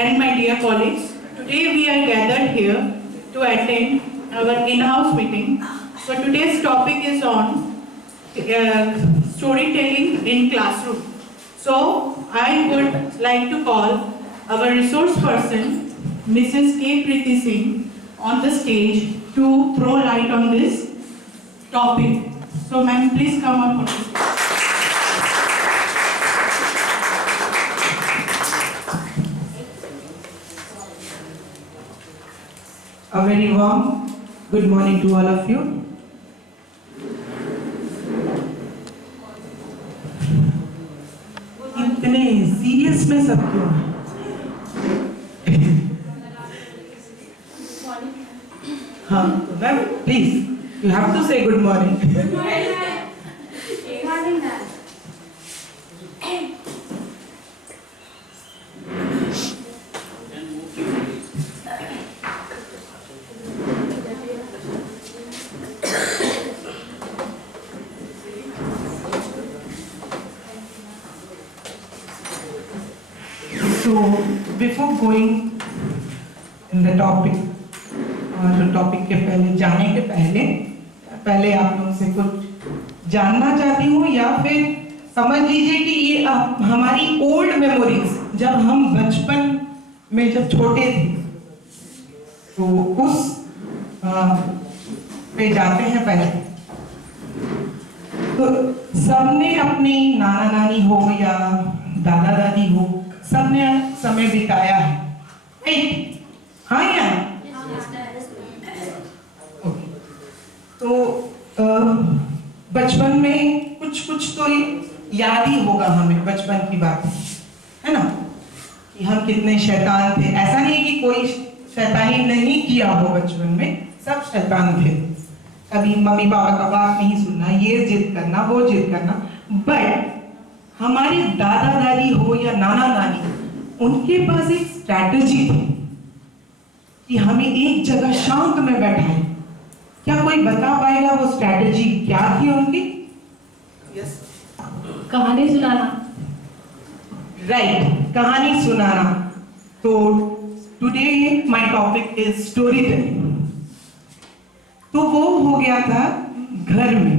and my dear colleagues, today we are gathered here to attend our in-house meeting. So today's topic is on storytelling in classroom. So I would like to call our resource person, Mrs. K. Preeti Singh, on the stage to throw light on this topic. So ma'am, please come up on the stage. A very warm good morning to all of you. इतने serious में सब क्यों हैं? हाँ, ma'am please you have to say good morning. Good morning, ma'am. Good morning, ma'am. So before going in the topic और topic के पहले जाने के पहले आप लोगों से कुछ जानना चाहती हूँ या फिर समझ लीजिए कि ये हमारी ओल्ड मेमोरीज जब हम बचपन में जब छोटे थे तो उस पे जाते हैं पहले. तो सबने अपनी नाना नानी हो या दादा दादी हो सबने समय बिताया है. हाँ या तो बचपन में कुछ तो याद ही होगा हमें बचपन की बात, है ना, कि हम कितने शैतान थे. ऐसा नहीं कि कोई शैतानी नहीं किया हो बचपन में, सब शैतान थे. कभी मम्मी पापा का बात नहीं सुनना, ये जिद करना वो जिद करना. बट हमारे दादा दादी हो या नाना नानी, उनके पास एक स्ट्रैटेजी थी कि हमें एक जगह शांत में बैठाएं. क्या कोई बता पाएगा वो स्ट्रैटेजी क्या थी उनकी? Yes. कहानी सुनाना. राइट, कहानी सुनाना. तो today my topic is story telling. तो वो हो गया था घर में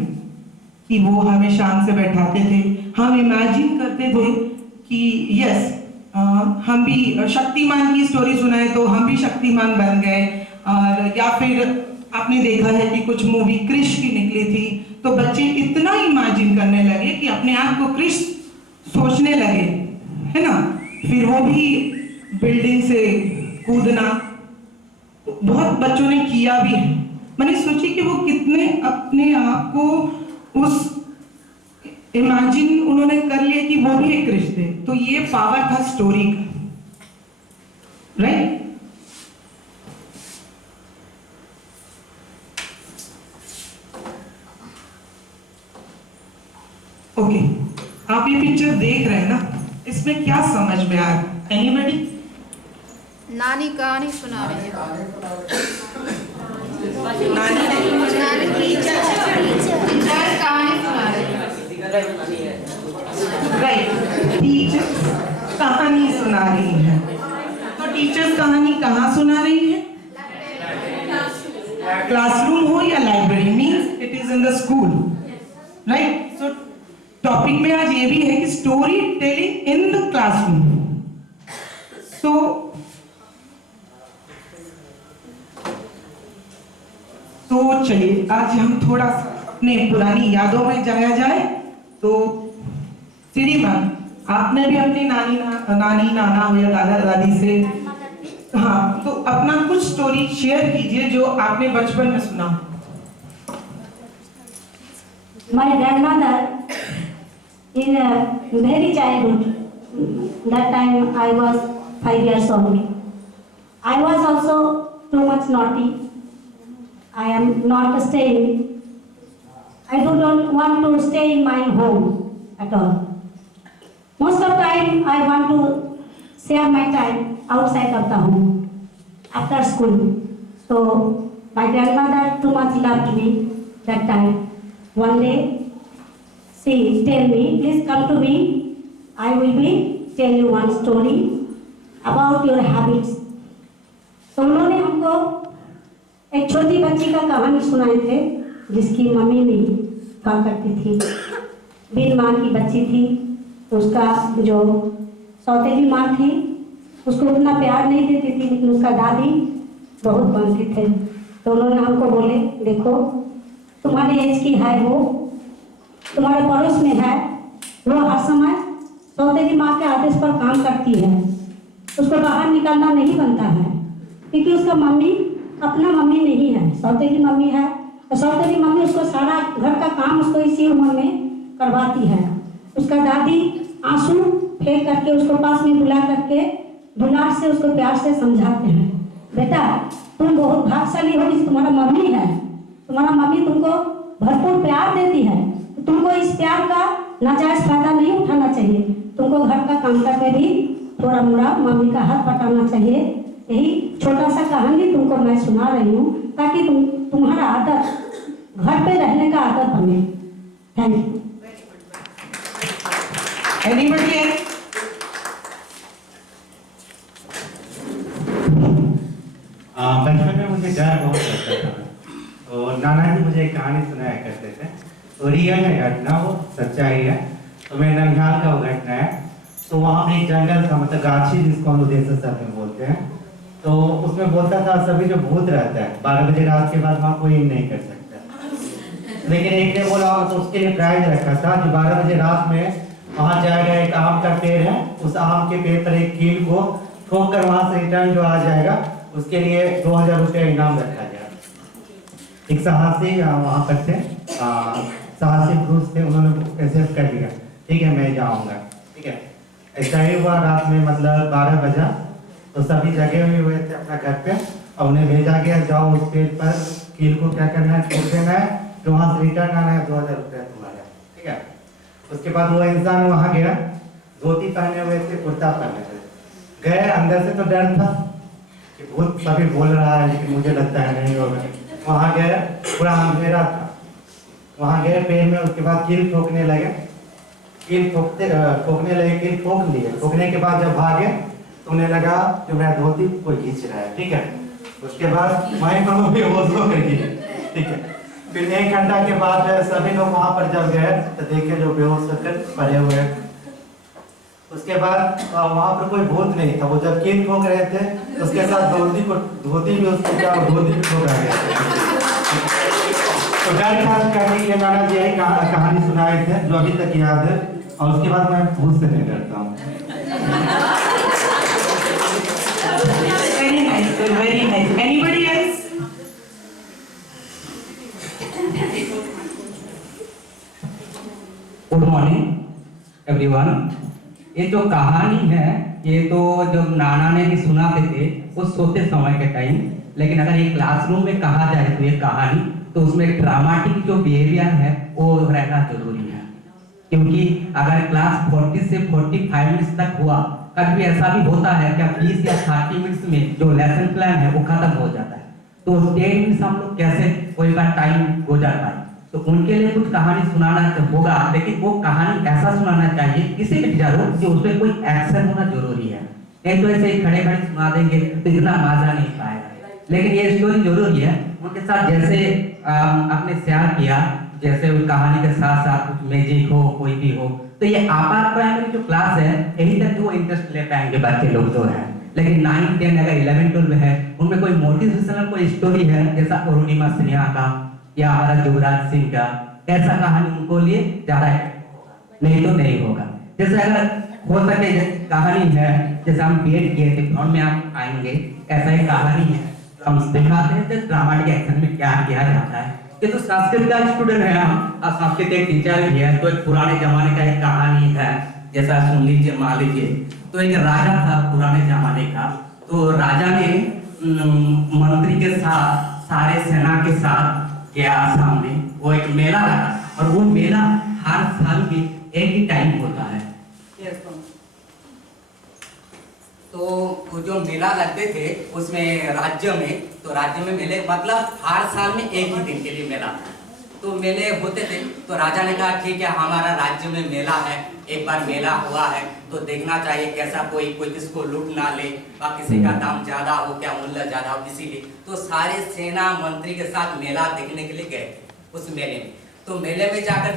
कि वो हमें शाम से बैठाते थे. हम इमेजिन करते थे कि यस हम भी शक्तिमान की स्टोरी सुनाए तो हम भी शक्तिमान बन गए. और या फिर आपने देखा है कि कुछ मूवी क्रिश की निकली थी तो बच्चे इतना इमेजिन करने लगे कि अपने आप को क्रिश सोचने लगे, है ना. फिर वो भी बिल्डिंग से कूदना बहुत बच्चों ने किया भी है. मैंने सोची कि वो कितने अपने आप को उस इमेजिन उन्होंने कर लिया कि वो भी एक क्रिश थे. तो ये पावर था स्टोरी का, राइट. ओके, आप ये पिक्चर देख रहे हैं ना, इसमें क्या समझ में आ रहा है? एनीबॉडी? नानी कहानी सुना रही है. नानी टीचर कहानी सुना रही है. राइट, टीचर्स कहानी सुना रही है. तो टीचर्स कहानी कहाँ सुना रही है? क्लासरूम हो या library, means it is in the school, right. So topic में आज ये भी है कि story telling in the classroom. तो चलिए आज हम थोड़ा सा अपने पुरानी यादों में जाया जाए. तो सीरी मैम, आपने भी अपनी नानी नाना हो या दादा दादी से, हाँ, तो अपना कुछ स्टोरी शेयर कीजिए जो आपने बचपन में सुना. My grandmother, in a very childhood, that time I was 5 years old. I was also too much naughty. I am not staying. I don't want to stay in my home at all. Most of the time I want to share my time outside of the home after school. So my grandmother too much loved me that time. One day she tell me, please come to me. I will be tell you one story. About your habits. तो उन्होंने हमको एक छोटी बच्ची का कहानी सुनाए थे जिसकी मम्मी नहीं कहा करती थी, बिन माँ की बच्ची थी। उसका जो सौतेली माँ थी उसको उतना प्यार नहीं देती थी, लेकिन उसका दादी बहुत बनते थे। तो उन्होंने हमको बोले, देखो तुम्हारे एज की है वो, तुम्हारे पड़ोस में है, वो हर समय सौतेली माँ के आदेश पर काम करती है, उसको बाहर निकलना नहीं बनता है, क्योंकि उसका मम्मी अपना मम्मी नहीं है, सौतेली मम्मी है। और सौतेली मम्मी उसको सारा घर का काम उसको इसी उम्र में करवाती है। उसका दादी आंसू फेंक करके उसको पास में बुला करके दुलार से उसको प्यार से समझाते हैं, बेटा तुम बहुत भाग्यशाली हो कि तुम्हारा मम्मी है, तुम्हारा मम्मी तुमको भरपूर प्यार देती है, तो तुमको इस प्यार का नाजायज फायदा नहीं उठाना चाहिए, तुमको घर का काम करके भी थोड़ा मोड़ा मम्मी का हाथ बटाना चाहिए। यही छोटा सा कहानी तुमको मैं सुना रही हूँ ताकि तुम्हारा आदत घर पे रहने का आदत बने। Thank you. Anybody else? बचपन में मुझे डर बहुत लगता था और नाना जी मुझे एक कहानी सुनाया करते थे, तो रियल है घटना, वो सच्चाई है। तो मेरे ननिहाल का वो घटना है। तो वहाँ पे एक जंगल था, मतलब गाछी जिसको हम उद्देश्य शब्द में बोलते हैं। तो उसमें बोलता था सभी जो भूत रहता है 12 बजे रात के बाद वहाँ कोई नहीं कर सकता। लेकिन एक ने बोला तो उसके लिए प्राइज रखा था जो 12 बजे रात में वहाँ जाएगा, एक आम का पेड़ है, उस आम के पेड़ पर एक कील को ठोक कर वहाँ से रिटर्न जो आ जाएगा उसके लिए 2000 रुपये इनाम रखा गया। एक साहसी वहाँ पर थे, साहसी पुरुष थे, उन्होंने एक्सेप्ट कर लिया, ठीक है मैं जाऊँगा। ठीक है, ऐसा ही हुआ। रात में मतलब 12 बजा तो सभी जगे हुए थे अपना घर पे और उन्हें भेजा गया, जाओ उस पेड़ पर कील को क्या करना है, ठोक देना है, तो वहाँ से रिटर्न आना है, 2000 रुपये तुम्हारा। ठीक है, उसके बाद वो इंसान वहाँ गया, धोती पहने हुए थे, कुर्ता पहने हुए गए। अंदर से तो डर था कि भूत सभी बोल रहा है, लेकिन मुझे लगता है नहीं होगा। वहाँ गए, पूरा अंधेरा था, वहाँ गए पेड़ में, उसके बाद कील ठोकने लगे, कील ठोकने लगे, कील ठोक लिए। ठोकने के बाद जब भागे तो उन्हें लगा कि मेरा धोती कोई खींच रहा है। ठीक है, उसके बाद वहीं पर वो बेहोश हो गई। ठीक है, फिर 1 घंटा के बाद सभी लोग वहाँ पर जब गए तो देखे जो बेहोश होकर पड़े हुए हैं। उसके बाद वहाँ पर कोई भूत नहीं था। वो जब कील ठोक रहे थे उसके साथ धोती भी उसको क्या धोती भी ठोक रहे थे। तो डर खास करने के लिए नाना जी यही कहानी सुनाए थे जो अभी तक याद है, और उसके बाद मैं भूत से नहीं डरता हूँ। Very nice, sir, very nice. Anybody else? Good morning everyone. ये जो कहानी है ये तो जब नाना ने भी सुनाते थे वो सोते समय के टाइम, लेकिन अगर ये क्लासरूम में कहा जाए तो ये कहानी तो उसमें ड्रामेटिक जो बिहेवियर है वो रहना जरूरी है, क्योंकि अगर क्लास 40 से 45 मिनट्स तक हुआ, कभी ऐसा भी होता है कि 20 या 30 मिनट्स में जो लेसन प्लान है वो खत्म हो जाता है, तो 10 मिनट्स हम लोग कैसे कोई का टाइम गुजार पाए। तो उनके लिए कुछ कहानी सुनाना होगा, लेकिन वो कहानी ऐसा सुनाना चाहिए किसी भी टीचर हो कि उसमें कोई एक्शन होना जरूरी है, नहीं तो ऐसे ही खड़े खड़े सुना देंगे तो इतना मजा नहीं पाएगा। लेकिन ये स्टोरी जरूरी है। उनके साथ जैसे आपने शेयर किया, जैसे उस कहानी के साथ साथ कुछ मैजिक हो, कोई भी हो, तो ये आपात प्राइमरी जो क्लास है यही तक वो इंटरेस्ट ले पाएंगे बच्चे लोग जो है। लेकिन 9, 10 अगर 11, 12 है, उनमें कोई मोटिवेशनल कोई स्टोरी है जैसा अरुणिमा सिन्हा का या हमारा युवराज सिंह का, ऐसा कहानी उनको लिए ज्यादा नहीं तो नहीं होगा। जैसे अगर हो सके कहानी है, जैसे हम बीएड किए थे, ग्राउंड में आप आएंगे, ऐसा ही कहानी है, हम दिखाते हैं कि ड्रामेटिक एक्शन में क्या किया जाता है। ये तो संस्कृत का स्टूडेंट है हम, और संस्कृत एक टीचर भी है, तो एक पुराने जमाने का एक कहानी है, जैसा सुन लीजिए, मान लीजिए। तो एक राजा था पुराने जमाने का, तो राजा ने मंत्री के साथ, सारे सेना के साथ गया सामने, वो एक मेला लगा, और वो मेला हर साल में एक ही टाइम होता है। तो वो जो मेला लगते थे उसमें राज्य में, तो राज्य में मेले मतलब हर साल में एक ही दिन के लिए मेला था। तो मेले होते थे, तो राजा ने कहा ठीक है हमारा राज्य में मेला है, एक बार मेला हुआ है तो देखना चाहिए कैसा कोई किसको लूट ना ले या किसी का दाम ज्यादा हो, क्या मूल्य ज्यादा हो, इसीलिए तो सारे सेना मंत्री के साथ मेला देखने के लिए गए थे उस मेले में। तो मेले में जाकर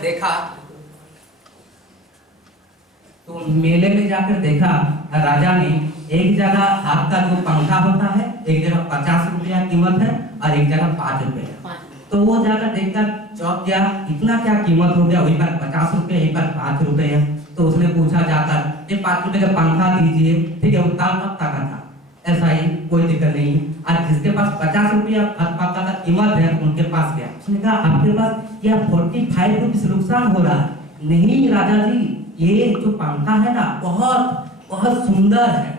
देखा राजा ने एक जगह हाथ का जो पंखा होता है, एक जगह 50 रुपया कीमत है और एक जगह 5 रुपया। तो वो जाकर देखकर चौंक गया, इतना क्या कीमत हो गया, वही पर 50 रुपये, एक पर 5 रुपये है। तो उसने पूछा जाकर ये 5 रुपये का पंखा दीजिए, ठीक है, वो ताल कब तक था, ऐसा ही कोई दिक्कत नहीं। आज जिसके पास 50 रुपया पंखा का कीमत है उनके पास गया, उसने कहा आपके पास यह 45 रुपये नुकसान हो रहा है। नहीं राजा जी, ये जो पंखा है ना बहुत बहुत सुंदर है,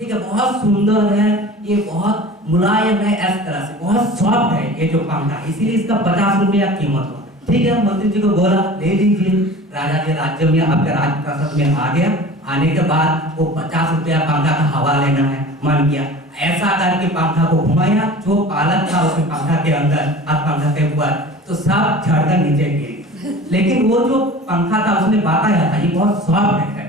ठीक है, बहुत सुंदर है, ये बहुत मुलायम है, इस तरह से बहुत सॉफ्ट है ये जो पंखा, इसीलिए इसका 50 रुपया कीमत हो। ठीक है, मंत्री जी को बोला ले लीजिए। राजा जी राज्य में आपके राजप्रासाद में आ गया, आने के बाद वो 50 रुपया पंखा का हवा लेना है मन किया, ऐसा करके पंखा को घुमाया, जो पालक था उसके पंखा के अंदर और पंखा के ऊपर, तो सब झड़कर नीचे गिर। लेकिन वो जो पंखा था उसने बताया था ये बहुत सॉफ्ट है,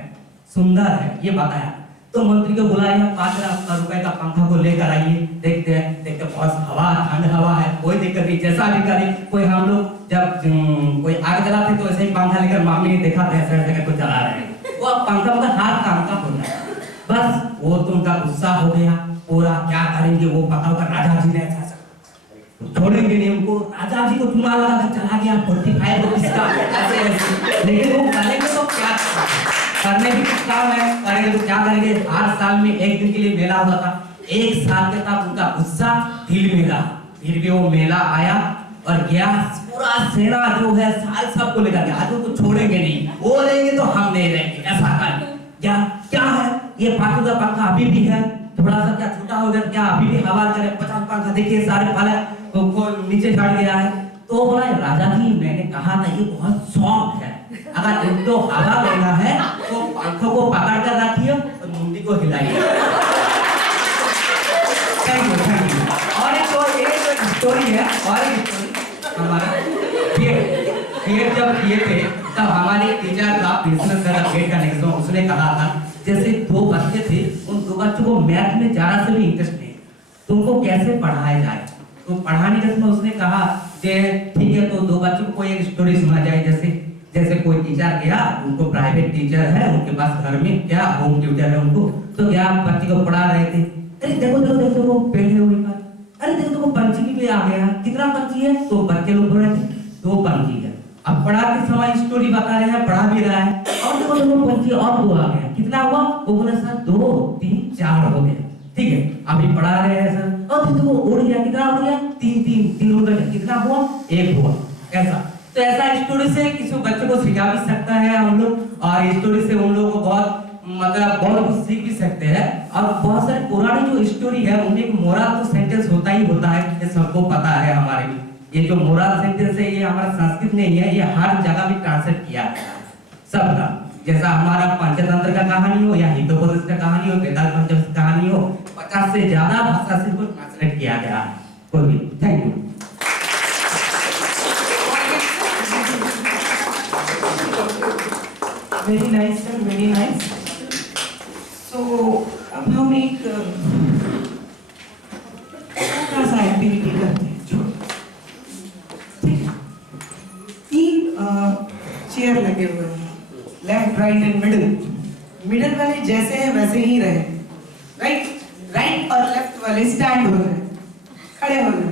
सुंदर है, ये बताया। तो मंत्री को बुलाया, 5 रुपए का पंखा को लेकर आइए, देखते हैं बहुत हवा, ठंड हवा है, कोई दिक्कत नहीं, जैसा भी करे। कोई हम लोग जब कोई आग जलाते तो ऐसे ही पंखा लेकर मामी ने देखा था ऐसे ऐसे करके जला रहे हैं, वो पंखा का हाथ काम का होता है। बस वो तो उनका गुस्सा हो गया पूरा, क्या करेंगे वो पता होगा। राजा जी ने ऐसा छोड़ेंगे नहीं उनको, राजा जी को चुना लगा चला गया 45 रुपीस का ऐसे ऐसे। लेकिन वो करेंगे तो क्या करने भी कुछ काम है, करेंगे तो क्या करेंगे। हर साल में एक दिन के लिए मेला होता था, एक साल के तक उनका गुस्सा ढील में रहा, फिर भी वो मेला आया और गया, पूरा सेना जो है साल सबको लेकर गया, आज उनको छोड़ेंगे नहीं, वो रहेंगे तो हम नहीं रहेंगे, ऐसा कर क्या क्या है। ये 5 का पंखा अभी भी है, थोड़ा सा क्या छोटा हो गया क्या, अभी भी हवा करे। 50 पंखा देखिए सारे पालक को नीचे चढ़ गया है। तो बोला राजा जी मैंने कहा था ये बहुत सॉफ्ट है, अगर इनको हवा लेना है तो पंखों को पकड़ कर रखिए और मुंडी को हिलाइए। Thank you. और एक स्टोरी है, और एक स्टोरी हमारा बीएड जब किए थे तब हमारे टीचर का बिजनेस बीएड का नेक्स्ट उसने कहा था जैसे 2 बच्चे थे, उन 2 बच्चों को मैथ में जरा से भी इंटरेस्ट नहीं, तो उनको कैसे पढ़ाया जाए। तो पढ़ाने के समय उसने कहा कि ठीक है तो 2 बच्चों को एक स्टोरी सुना जाए। जैसे कोई टीचर गया, उनको प्राइवेट टीचर है, उनके पास घर में क्या होम ट्यूटर है उनको, तो क्या बच्चे को पढ़ा रहे थे, अरे देखो वो पेड़ है वहीं पर, अरे देखो पंछी भी आ गया, कितना पंछी है, तो बच्चे लोग बोल रहे थे 2 पंछी है। अब पढ़ा के समय स्टोरी बता रहे हैं, पढ़ा भी रहा है, और देखो पंछी और 2 आ गया, कितना हुआ, वो बोले सर 2 3 4 हो गए। ठीक है, अभी पढ़ा रहे हैं सर, और देखो उड़ गया, कितना उड़ गया, 3 उड़ गया, कितना हुआ 1 हुआ। ऐसा तो ऐसा स्टोरी से किसी बच्चे को सिखा भी सकता है हम लोग, और स्टोरी से उन लोगों को बहुत बहुत कुछ सीख भी सकते हैं। और बहुत सारे पुरानी जो स्टोरी है उनमें एक मोरल तो सेंटेंस होता ही होता है, ये सबको पता है हमारे में। ये जो मोरल सेंटेंस है ये हमारा संस्कृत नहीं है, ये हर जगह भी ट्रांसलेट किया है सबका। जैसा हमारा पंचतंत्र का कहानी हो या हितोपदेश का कहानी हो, वेदांत पंचदश की कहानी हो, 50 से ज्यादा भाषा से इसको ट्रांसलेट किया गया है। कोई भी thank you. Very nice sir, very nice. So अब हम एक छोटा सा एक्टिविटी करते हैं, ठीक है। 3 चेयर लगे हुए हैं, लेफ्ट राइट एंड मिडिल वाले जैसे हैं वैसे ही रहे, राइट और लेफ्ट वाले स्टैंड हो गए, खड़े हो गए,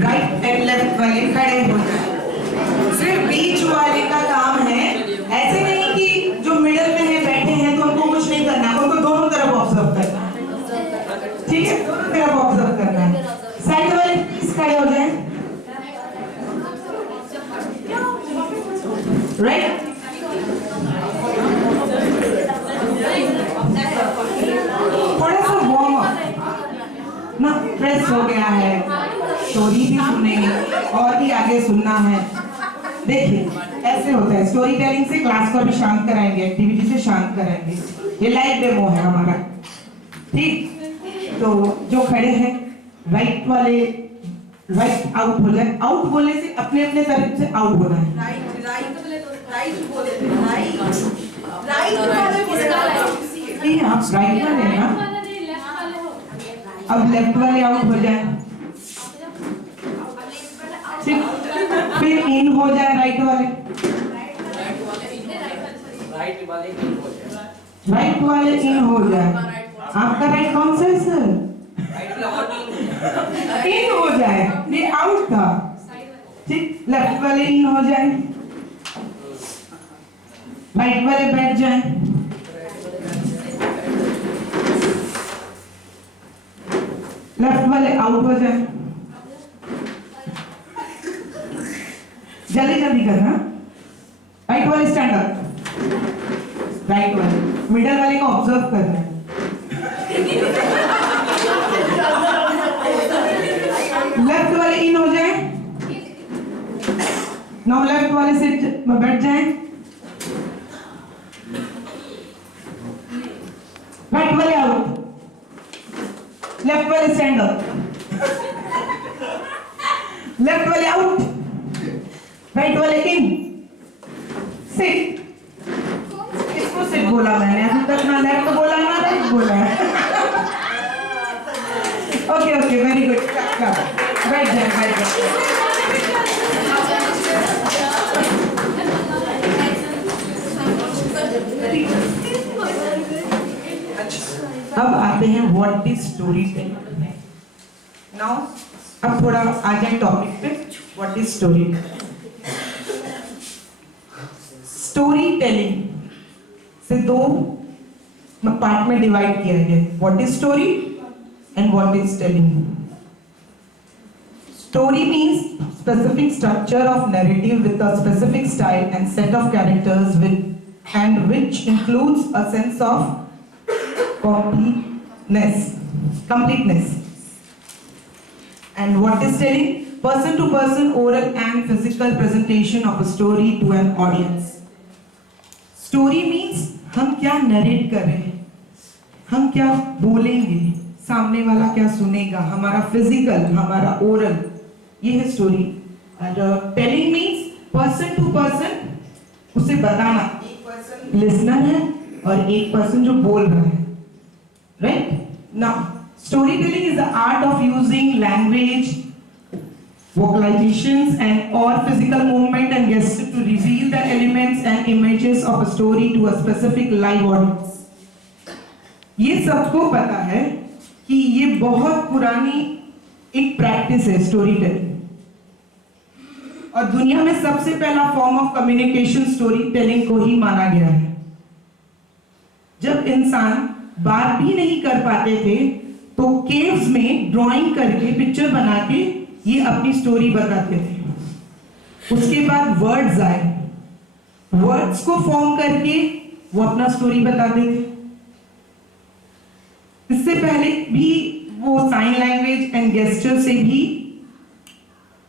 राइट एंड लेफ्ट वाले खड़े हो गए। सिर्फ बीच वाले का काम है, ऐसे नहीं कि जो मिडिल में है बैठे हैं तो उनको कुछ नहीं करना, उनको दोनों तरफ ऑब्जर्व करना है, ठीक है, दोनों तरफ ऑब्जर्व करना है। साइड वाले प्लीज खड़े हो जाएं, राइट। थोड़ा सा वार्म अप ना, फ्रेश हो गया है, स्टोरी भी सुने और भी आगे सुनना है। देखिए ऐसे होता है, स्टोरी टेलिंग से क्लास को भी शांत कराएंगे, एक्टिविटी से शांत कराएंगे, ये लाइव डेमो है हमारा, ठीक। तो जो खड़े हैं राइट वाले राइट आउट हो जाए। आउट बोलने से अपने अपने तरफ से आउट होना है। नहीं, आप राइट वाले हैं ना, अब लेफ्ट वाले आउट हो जाए, फिर इन हो जाए राइट वाले, राइट वाले इन हो जाए। आपका राइट कौन सा है सर? इन हो जाए, ये आउट था। ठीक, लेफ्ट वाले इन हो जाए, राइट वाले बैठ जाए, लेफ्ट वाले आउट हो जाए। जल्दी जल्दी करना। राइट वाले स्टैंड अप, राइट वाले मिडल वाले को ऑब्जर्व करना है। लेफ्ट वाले इन हो जाए, नाउ लेफ्ट वाले सीट में बैठ जाए, राइट वाले आउट, लेफ्ट वाले स्टैंड अप, लेफ्ट वाले आउट, राइट वाले इन, सिट। इसको सिट बोला मैंने, अभी तक ना लेफ्ट बोला ना राइट बोला है। ओके ओके, वेरी गुड, बैठ जाए, बैठ जाए। अब आते हैं what is story telling. Now अब थोड़ा आ जाए टॉपिक पे, what is story. Story telling से दो पार्ट में डिवाइड किया गया है, what is story and what is telling. Story means specific structure of narrative with a specific style and set of characters which includes a sense of completeness. And what is telling? Person to person oral and physical presentation of a story to an audience. Story means हम क्या narrate कर रहे हैं, हम क्या बोलेंगे, सामने वाला क्या सुनेगा, हमारा physical, हमारा oral, ये है स्टोरी। और telling means person to person उसे बताना, एक पर्सन लिसनर है और एक पर्सन जो बोल रहा है, right. Now story telling is the art of using language, vocalizations and or physical movement and gesture to reveal the elements and images of a story to a specific live audience. ये सबको पता है कि ये बहुत पुरानी एक practice है स्टोरी टेलिंग, और दुनिया में सबसे पहला form of communication story telling को ही माना गया है। जब इंसान बात भी नहीं कर पाते थे तो केव्स में ड्राइंग करके पिक्चर बना के ये अपनी स्टोरी बताते थे। उसके बाद वर्ड्स आए, वर्ड्स को फॉर्म करके वो अपना स्टोरी बताते थे। इससे पहले भी वो साइन लैंग्वेज एंड गेस्चर से भी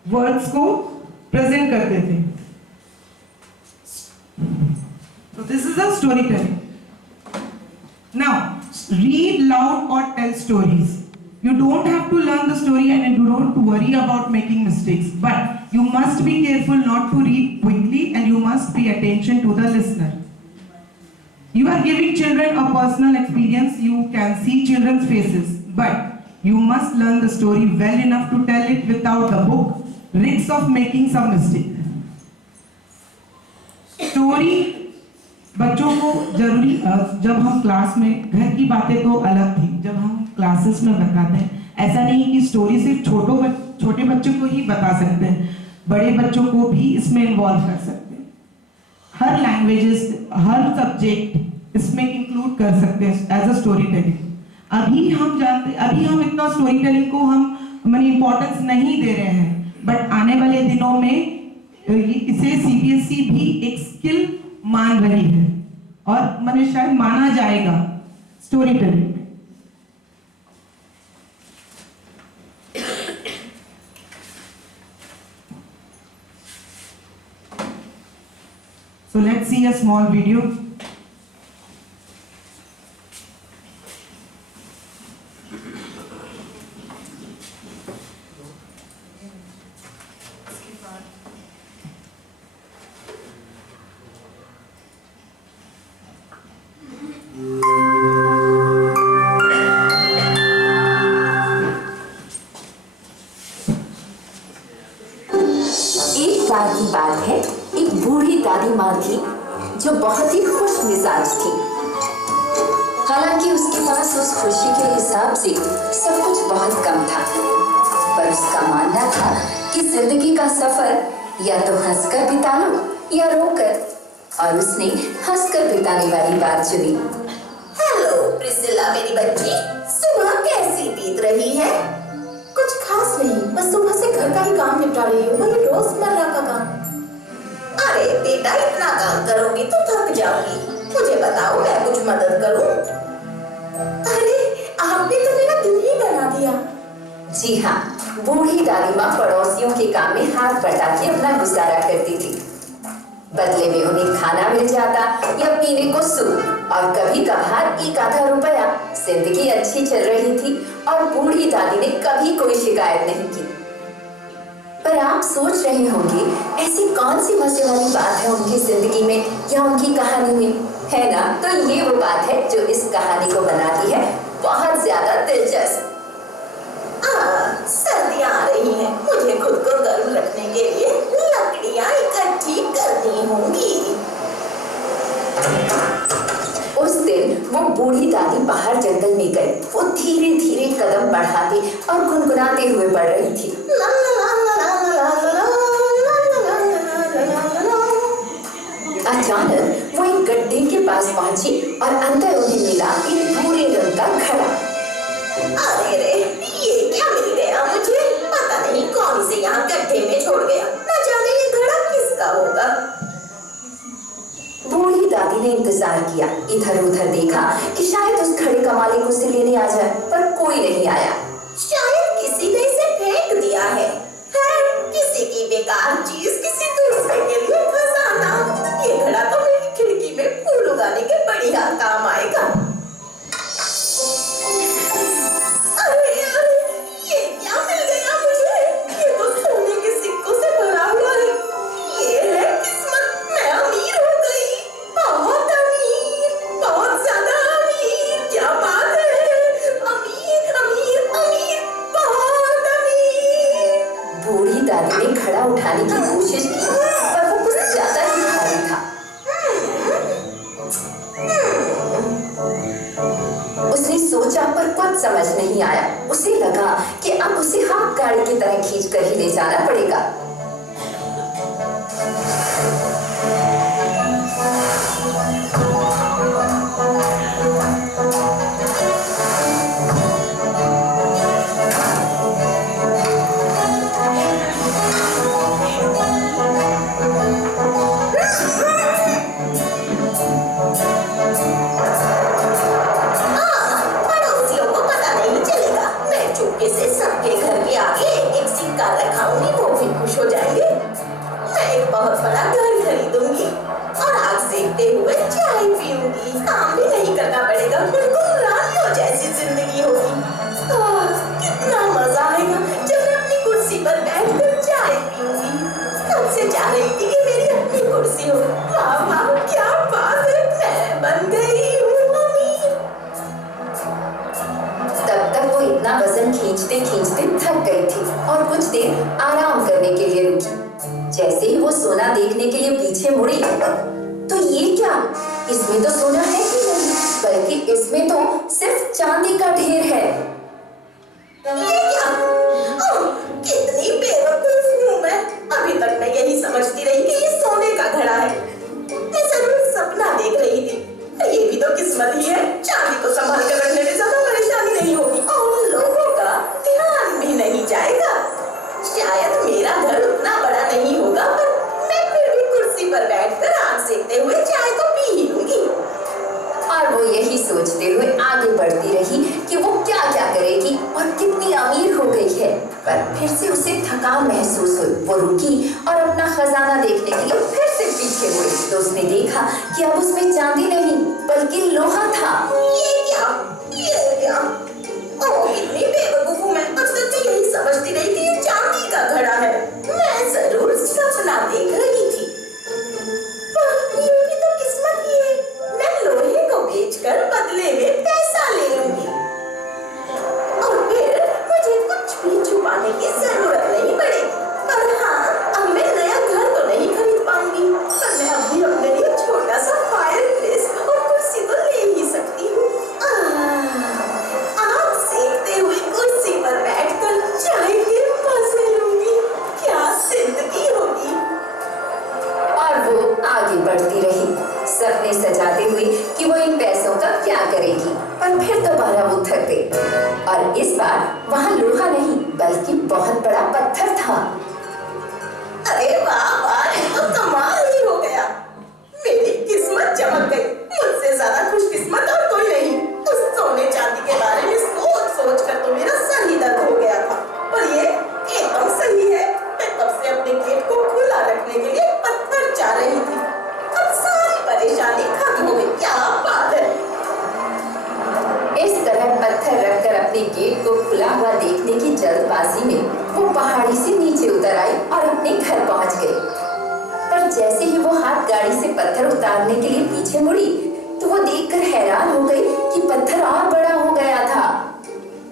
वर्ड्स को प्रेजेंट करते थे। So this is a storytelling. Now, read loud or tell stories. You don't have to learn the story and you don't worry about making mistakes, but you must be careful not to read quickly and you must pay attention to the listener. You are giving children a personal experience. You can see children's faces, but you must learn the story well enough to tell it without the book risks of making some mistake. Story बच्चों को जरूरी, जब हम class में, घर की बातें तो अलग थी, जब हम क्लासेस में बताते हैं, ऐसा नहीं कि स्टोरी सिर्फ छोटे बच्चों को ही बता सकते हैं, बड़े बच्चों को भी इसमें इन्वॉल्व कर सकते हैं। हर लैंग्वेजेस, हर सब्जेक्ट इसमें इंक्लूड कर सकते हैं एज अ स्टोरी टेलिंग। अभी हम इतना स्टोरी टेलिंग को हम मैंने इम्पोर्टेंस नहीं दे रहे हैं, बट आने वाले दिनों में इसे सीबीएसई भी एक स्किल मान रही है और मैंने शायद माना जाएगा स्टोरी टेलिंग में। So let's see a small video. बात है, एक बूढ़ी दादी माँ थी जो बहुत ही खुश मिजाज थी। हालांकि उसके पास उस खुशी के हिसाब से सब कुछ बहुत कम था, पर उसका मानना था कि जिंदगी का सफर या तो हंसकर बिता लो या रोकर, और उसने हंसकर बिताने वाली बात चुनी। हेलो प्रिसिला मेरी बच्ची, सुबह कैसी बीत रही है? कुछ खास नहीं, बस सुबह से घर का ही काम निपटा रही हूँ, वही रोजमर्रा का काम। अरे बेटा, इतना काम करोगी तो थक जाओगी। मुझे बताओ, मैं कुछ मदद करूँ? अरे आपने तो मेरा दिन ही बना दिया। जी हाँ, बूढ़ी दादी माँ पड़ोसियों के काम में हाथ बटा के अपना गुजारा करती थी। बदले में उन्हें खाना मिल जाता या पीने को सूप, और कभी कभार एक आधा रुपया। जिंदगी अच्छी चल रही थी और बूढ़ी दादी ने कभी कोई शिकायत नहीं की। पर आप सोच रहे होंगे, ऐसी कौन सी मजे वाली बात है उनकी जिंदगी में या उनकी कहानी में, है ना? तो ये वो बात है जो इस कहानी को बनाती है बहुत ज्यादा दिलचस्प। सर्दियाँ आ रही हैं, मुझे खुद को गर्म रखने के लिए लकड़ियाँ इकट्ठी करनी होंगी। उस दिन वो बूढ़ी दादी बाहर जंगल में गई। वो धीरे धीरे कदम बढ़ाते और गुनगुनाते हुए बढ़ रही थी। अचानक वो एक गड्ढे के पास पहुंची और अंदर उन्हें मिला एक भूरे रंग का घड़ा। अरे रे, ये क्या मिल गया मुझे? पता नहीं कौन से यहाँ गड्ढे में छोड़ गया। न जाने ये घड़ा किसका होगा। बूढ़ी दादी ने इंतजार किया, इधर उधर देखा कि शायद उस घड़े का मालिक उसे लेने आ जाए, पर कोई नहीं आया। शायद किसी ने इसे फेंक दिया है। किसी की बेकार चीज किसी दूसरे के लिए खजाना। ये घड़ा तो मेरी खिड़की में फूल उगाने के बढ़िया काम आएगा। अरे ये क्या मिल गया मुझे? ये तो सोने के सिक्कों से भरा हुआ है। ये है किस्मत, मैं अमीर हो गई। बहुत अमीर, बहुत ज्यादा अमीर। क्या बात है, अमीर अमीर अमीर, बहुत अमीर। बूढ़ी दादी ने घड़ा उठाने की कोशिश की, पर वो कुछ ज्यादा ही भारी था। उसने सोचा, पर कुछ समझ नहीं आया। उसे लगा कि अब उसे हाथ गाड़ी की तरह खींच कर ही ले जाना पड़ेगा। पड़ोसियों को पता नहीं चलेगा। मैं चुपके से सबके घर के आगे एक सिक्का रखाऊंगी, वो भी खुश हो जाएंगे। मैं एक बहुत बड़ा घर खरीदूंगी और आग सेकते हुए चाय पीऊंगी। काम भी नहीं करना पड़ेगा, बिल्कुल रानियों जैसी जिंदगी होगी। कितना मजा आएगा जब मैं अपनी कुर्सी पर बैठकर चाय पीऊंगी। कब से चाह रही थी कि मेरी अपनी कुर्सी हो। वाह वाह, क्या बात है, मैं बन गई हूँ अमीर। तब तक वो इतना वजन खींचते खींचते थक गई थी और कुछ देर आराम करने के लिए रुकी। जैसे ही वो सोना देखने के लिए पीछे मुड़ी, तो ये क्या, इसमें तो सोना है ही नहीं, बल्कि इसमें तो सिर्फ चांदी का ढेर है। ये क्या? ओह, कितनी बेवकूफ हूँ मैं। अभी तक मैं यही समझती रही कि ये सोने का घड़ा है। मैं जरूर सपना देख रही थी। ये भी तो किस्मत ही है। चांदी को संभाल कर रखने में ज्यादा परेशानी नहीं होगी और लोगों का ध्यान भी नहीं जाएगा। शायद मेरा घर उतना बड़ा नहीं होगा, पर मैं फिर भी कुर्सी पर बैठकर आग सेकते हुए चाय तो पी ही लूंगी। और वो यही सोचते हुए आगे बढ़ती रही कि वो क्या क्या करेगी और कितनी अमीर हो गई है। पर फिर से उसे थकान महसूस हुई। वो रुकी और अपना खजाना देखने के लिए फिर से पीछे मुड़ी, तो उसने देखा कि अब उसमें चांदी नहीं बल्कि लोहा था। ये क्या? ये क्या? ओह, कितनी बेवकूफ हूँ मैं। अब तक तो यही समझती रही कि ये चांदी का घड़ा है। मैं जरूर सपना देख रही थी। पर ये भी तो किस्मत ही है। मैं लोहे को बेचकर बदले में पैसा ले लूंगी और फिर मुझे कुछ भी छुपाने की जरूरत नहीं पड़ेगी। पर हाँ, अब मैं नया घर तो नहीं बढ़ती रही, सपने सजाते हुए कि वो इन पैसों का क्या करेगी। पर फिर दोबारा वो थक गई और इस बार वहाँ लोहा नहीं बल्कि बहुत बड़ा पत्थर था। अरे वाह वाह, ये तो कमाल ही हो गया। मेरी किस्मत चमक गई। मुझसे ज्यादा खुशकिस्मत और कोई नहीं। उस सोने चांदी के बारे में सोच सोच कर तो मेरा सर ही दर्द हो गया था। और ये एकदम सही है। मैं तब से अपने गेट को खुला रखने के लिए पत्थर चाह रही थी। अब सारी परेशानी खत्म हो गई। क्या बात है। इस तरह पत्थर रखकर अपने गेट को खुला हुआ देखने की जल्दबाजी में वो पहाड़ी से नीचे उतर आई और अपने घर पहुंच गई। पर जैसे ही वो हाथ गाड़ी से पत्थर उतारने के लिए पीछे मुड़ी तो वो देखकर हैरान हो गई कि पत्थर और बड़ा हो गया था।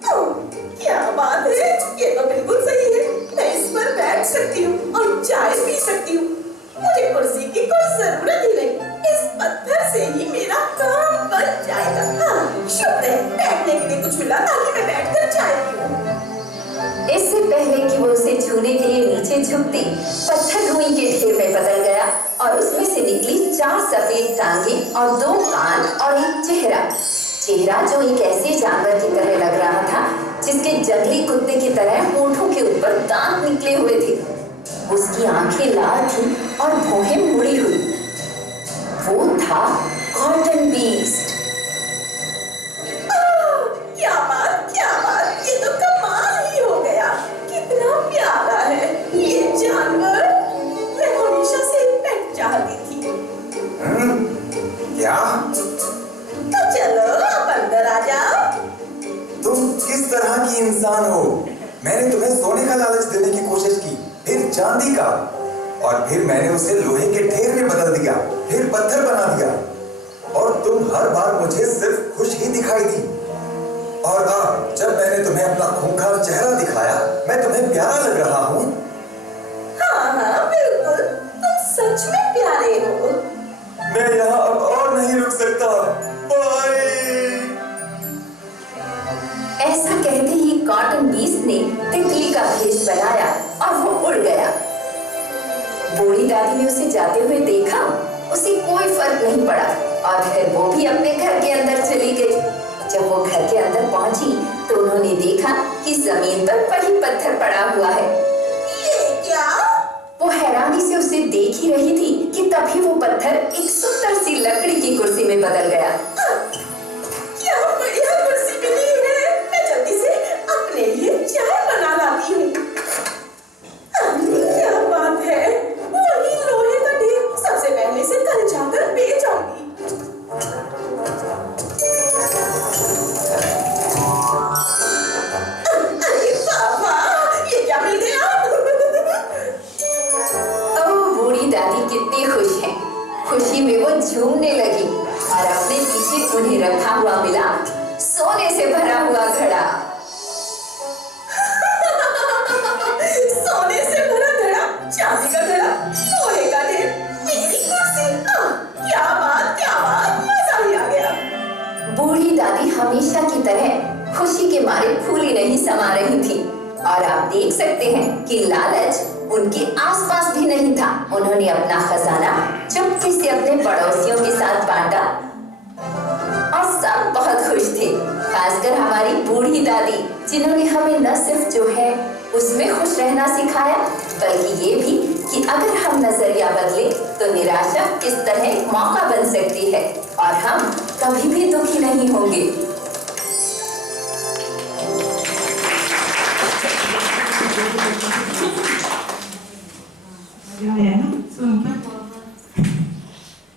क्या बात है, ये तो बिल्कुल सही है। मैं इस पर बैठ सकती हूँ और चाय पी सकती हूँ। मुझे कुर्सी की कोई जरूरत ही नहीं। इस पत्थर से ही मेरा काम बन जाएगा। हाँ, शुक्र है बैठने के लिए कुछ मिला ताकि मैं बैठकर चाय पीऊँ। इससे पहले कि वो उसे छूने के लिए नीचे झुकती, पत्थर रुई के ढेर में बदल गया और उसमें से निकली 4 सफेद टांगें और 2 कान और एक चेहरा जो एक ऐसे जानवर की तरह लग रहा था जिसके जंगली कुत्ते की तरह होठों के ऊपर दांत निकले हुए थे। उसकी आंखें लाल थी और भौहें मुड़ी हुई। वो था कॉटन बीस्ट। क्या बात, ये तो कमाल ही हो गया। कितना प्यारा है ये जानवर। मैं हमेशा से पेट चाहती थी। क्या? तो चलो आप अंदर आ जाओ। तुम किस तरह की इंसान हो? मैंने तुम्हें सोने का लालच देने की कोशिश की, फिर चांदी का, और फिर मैंने उसे लोहे के ढेर में बदल दिया, फिर पत्थर बना दिया, और तुम हर बार मुझे सिर्फ खुश ही दिखाई दी। और अब जब मैंने तुम्हें अपना खूंखार चेहरा दिखाया, मैं तुम्हें प्यारा लग रहा हूँ। हाँ बिल्कुल, तुम सच में प्यारे हो। मैं यहाँ अब और नहीं रुक सकता। बाय। ऐसा कहते ही कॉटन बीस्ट ने तितली का भेष बनाया और वो उड़ गया। बूढ़ी दादी ने उसे जाते हुए देखा, उसे कोई फर्क नहीं पड़ा और फिर वो भी अपने घर के अंदर चली गई। जब वो घर के अंदर पहुंची तो उन्होंने देखा कि जमीन पर वही पत्थर पड़ा हुआ है। ये क्या? वो हैरानी से उसे देख ही रही थी कि तभी वो पत्थर एक सुंदर सी लकड़ी की कुर्सी में बदल गया। क्या बढ़िया कुर्सी मिली है। मैं जल्दी से अपने लिए चाय बना लाती हूँ। क्या बात है, वही लोहे का ढेर सबसे पहले से कल जाकर बेच आऊंगी। अरे बाबा, ये क्या मिल गया? ओह, बूढ़ी दादी कितनी खुश है। खुशी में वो झूमने लगी और अपने पीछे उन्हें रखा हुआ मिला सोने से भरा हुआ घड़ा। सोने से भरा घड़ा, चांदी का घड़ा, लोहे का ढेर, मेरी कुर्सी। क्या बात, मजा ही आ गया। बूढ़ी दादी हमेशा की तरह खुशी के मारे फूली नहीं समा रही थी और आप देख सकते हैं कि लालच उनके आसपास भी नहीं था। उन्होंने अपना खजाना चुपके से अपने पड़ोसियों के साथ बांटा और सब बहुत खुश थे, खासकर हमारी बूढ़ी दादी जिन्होंने हमें न सिर्फ जो है उसमें खुश रहना सिखाया बल्कि ये भी कि अगर हम नजरिया बदले तो निराशा किस तरह मौका बन सकती है और हम कभी भी दुखी नहीं होंगे।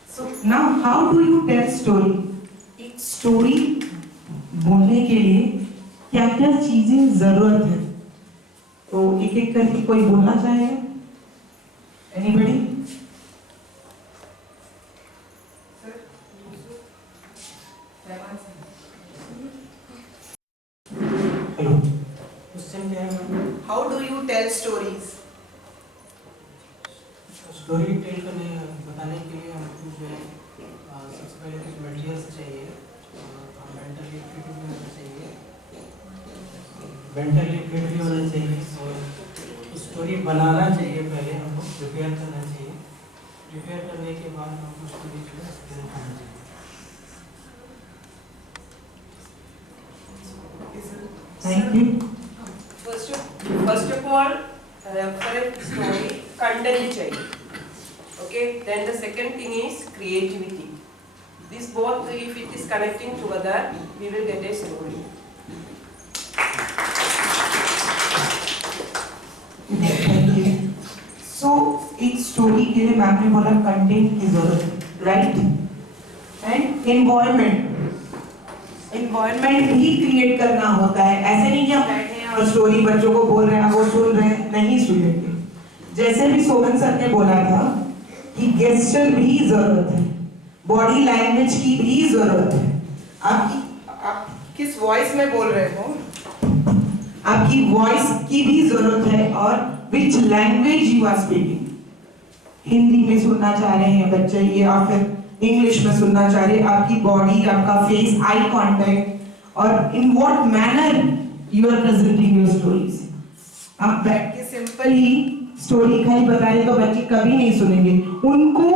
So now how do you tell story? एक स्टोरी बोलने के लिए क्या क्या चीजें जरूरत है, तो एक एक करके कोई बोलना चाहेगा? Anybody? हेलो, क्वेश्चन क्या है? How do you tell stories? Story tell करने बताने के लिए हमको जो है सबसे पहले कुछ मटेरियल्स चाहिए, मेंटली फिट भी होना चाहिए, और स्टोरी बनाना चाहिए। पहले हमको प्रिपेयर करना चाहिए। प्रिपेयर करने के Thank you. First of all, for a story, content चाहिए. Okay. Then the second thing is creativity. This both, if it is connecting together, we will get a story. Thank you. So एक story के लिए ma'am ने बोला content की जरूरत है, right? And environment भी क्रिएट करना होता है. ऐसे नहीं कि हम बैठे हैं और स्टोरी बच्चों को बोल रहे हैं, वो सुन रहे हैं, नहीं सुनेंगे. जैसे भी सोमन सर ने बोला था कि गेस्चर भी जरूरत है, बॉडी लैंग्वेज की भी जरूरत है. आप किस वॉइस में बोल रहे हो, आपकी वॉइस की भी जरूरत है, और which language you are speaking. Hindi में सुनना चाह रहे हैं बच्चे या फिर इंग्लिश में सुनना चाह रहे हैं, आपकी बॉडी, आपका फेस, आई कांटेक्ट, और in what manner you are presenting your stories. आप बैठ के सिंपल ही स्टोरी खाली बता रहे तो बच्चे कभी नहीं सुनेंगे. उनको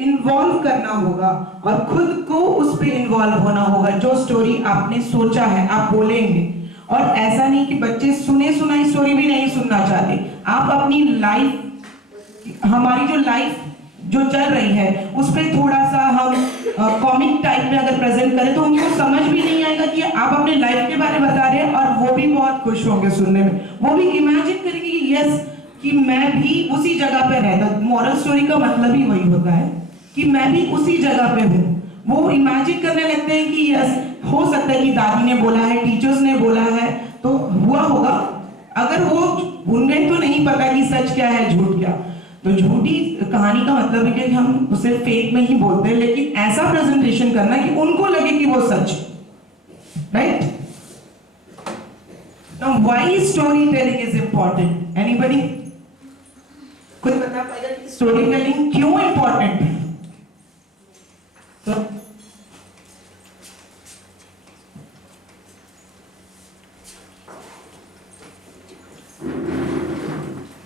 इन्वॉल्व करना होगा और खुद को उस पे इन्वॉल्व होना होगा. जो स्टोरी आपने सोचा है आप बोलेंगे, और ऐसा नहीं कि बच्चे सुने सुनाई स्टोरी भी नहीं सुनना चाहते. आप अपनी लाइफ, हमारी जो लाइफ जो चल रही है उस पे थोड़ा सा हम कॉमिक टाइप में अगर प्रेजेंट करें तो उनको समझ भी नहीं आएगा कि आप अपने लाइफ के बारे में बता रहे हैं, और वो भी बहुत खुश होंगे सुनने में. वो भी इमेजिन करेंगे कि यस, कि मैं भी उसी जगह पे रहता. मॉरल स्टोरी का मतलब ही वही होता है कि मैं भी उसी जगह पे हूँ. वो इमेजिन करने लगते हैं कि यस, हो सकता है कि दादी ने बोला है, टीचर्स ने बोला है, तो हुआ होगा. अगर वो उन्हें तो नहीं पता कि सच क्या है झूठ क्या, तो झूठी कहानी का मतलब है कि हम उसे फेक में ही बोलते हैं, लेकिन ऐसा प्रेजेंटेशन करना कि उनको लगे कि वो सच, right? Now why storytelling is important? Anybody कोई बता पाएगा कि स्टोरी टेलिंग क्यों इंपॉर्टेंट है?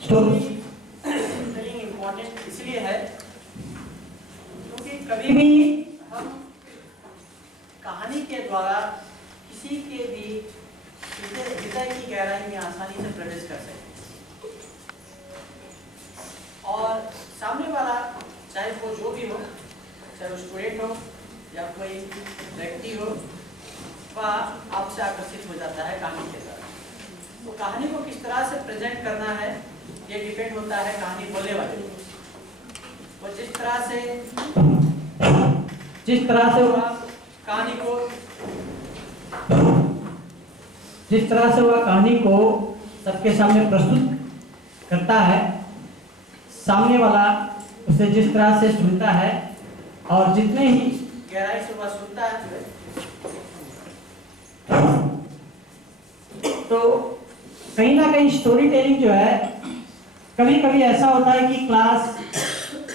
स्टोरी टेलिंग इम्पोर्टेंट इसलिए है क्योंकि कभी भी हम कहानी के द्वारा किसी के भी हृदय की गहराई में आसानी से प्रवेश कर सकते हैं, और सामने वाला चाहे वो जो भी हो, चाहे वो स्टूडेंट हो या कोई व्यक्ति हो, वह आपसे आकर्षित हो जाता है कहानी के द्वारा. तो कहानी को किस तरह से प्रेजेंट करना है ये डिपेंड होता है कहानी बोलने वाले. वो जिस तरह से वह कहानी को सबके सामने प्रस्तुत करता है, सामने वाला उसे जिस तरह से सुनता है, और जितने ही गहराई से वह सुनता है, तो कहीं ना कहीं स्टोरी टेलिंग जो है, कभी कभी ऐसा होता है कि क्लास,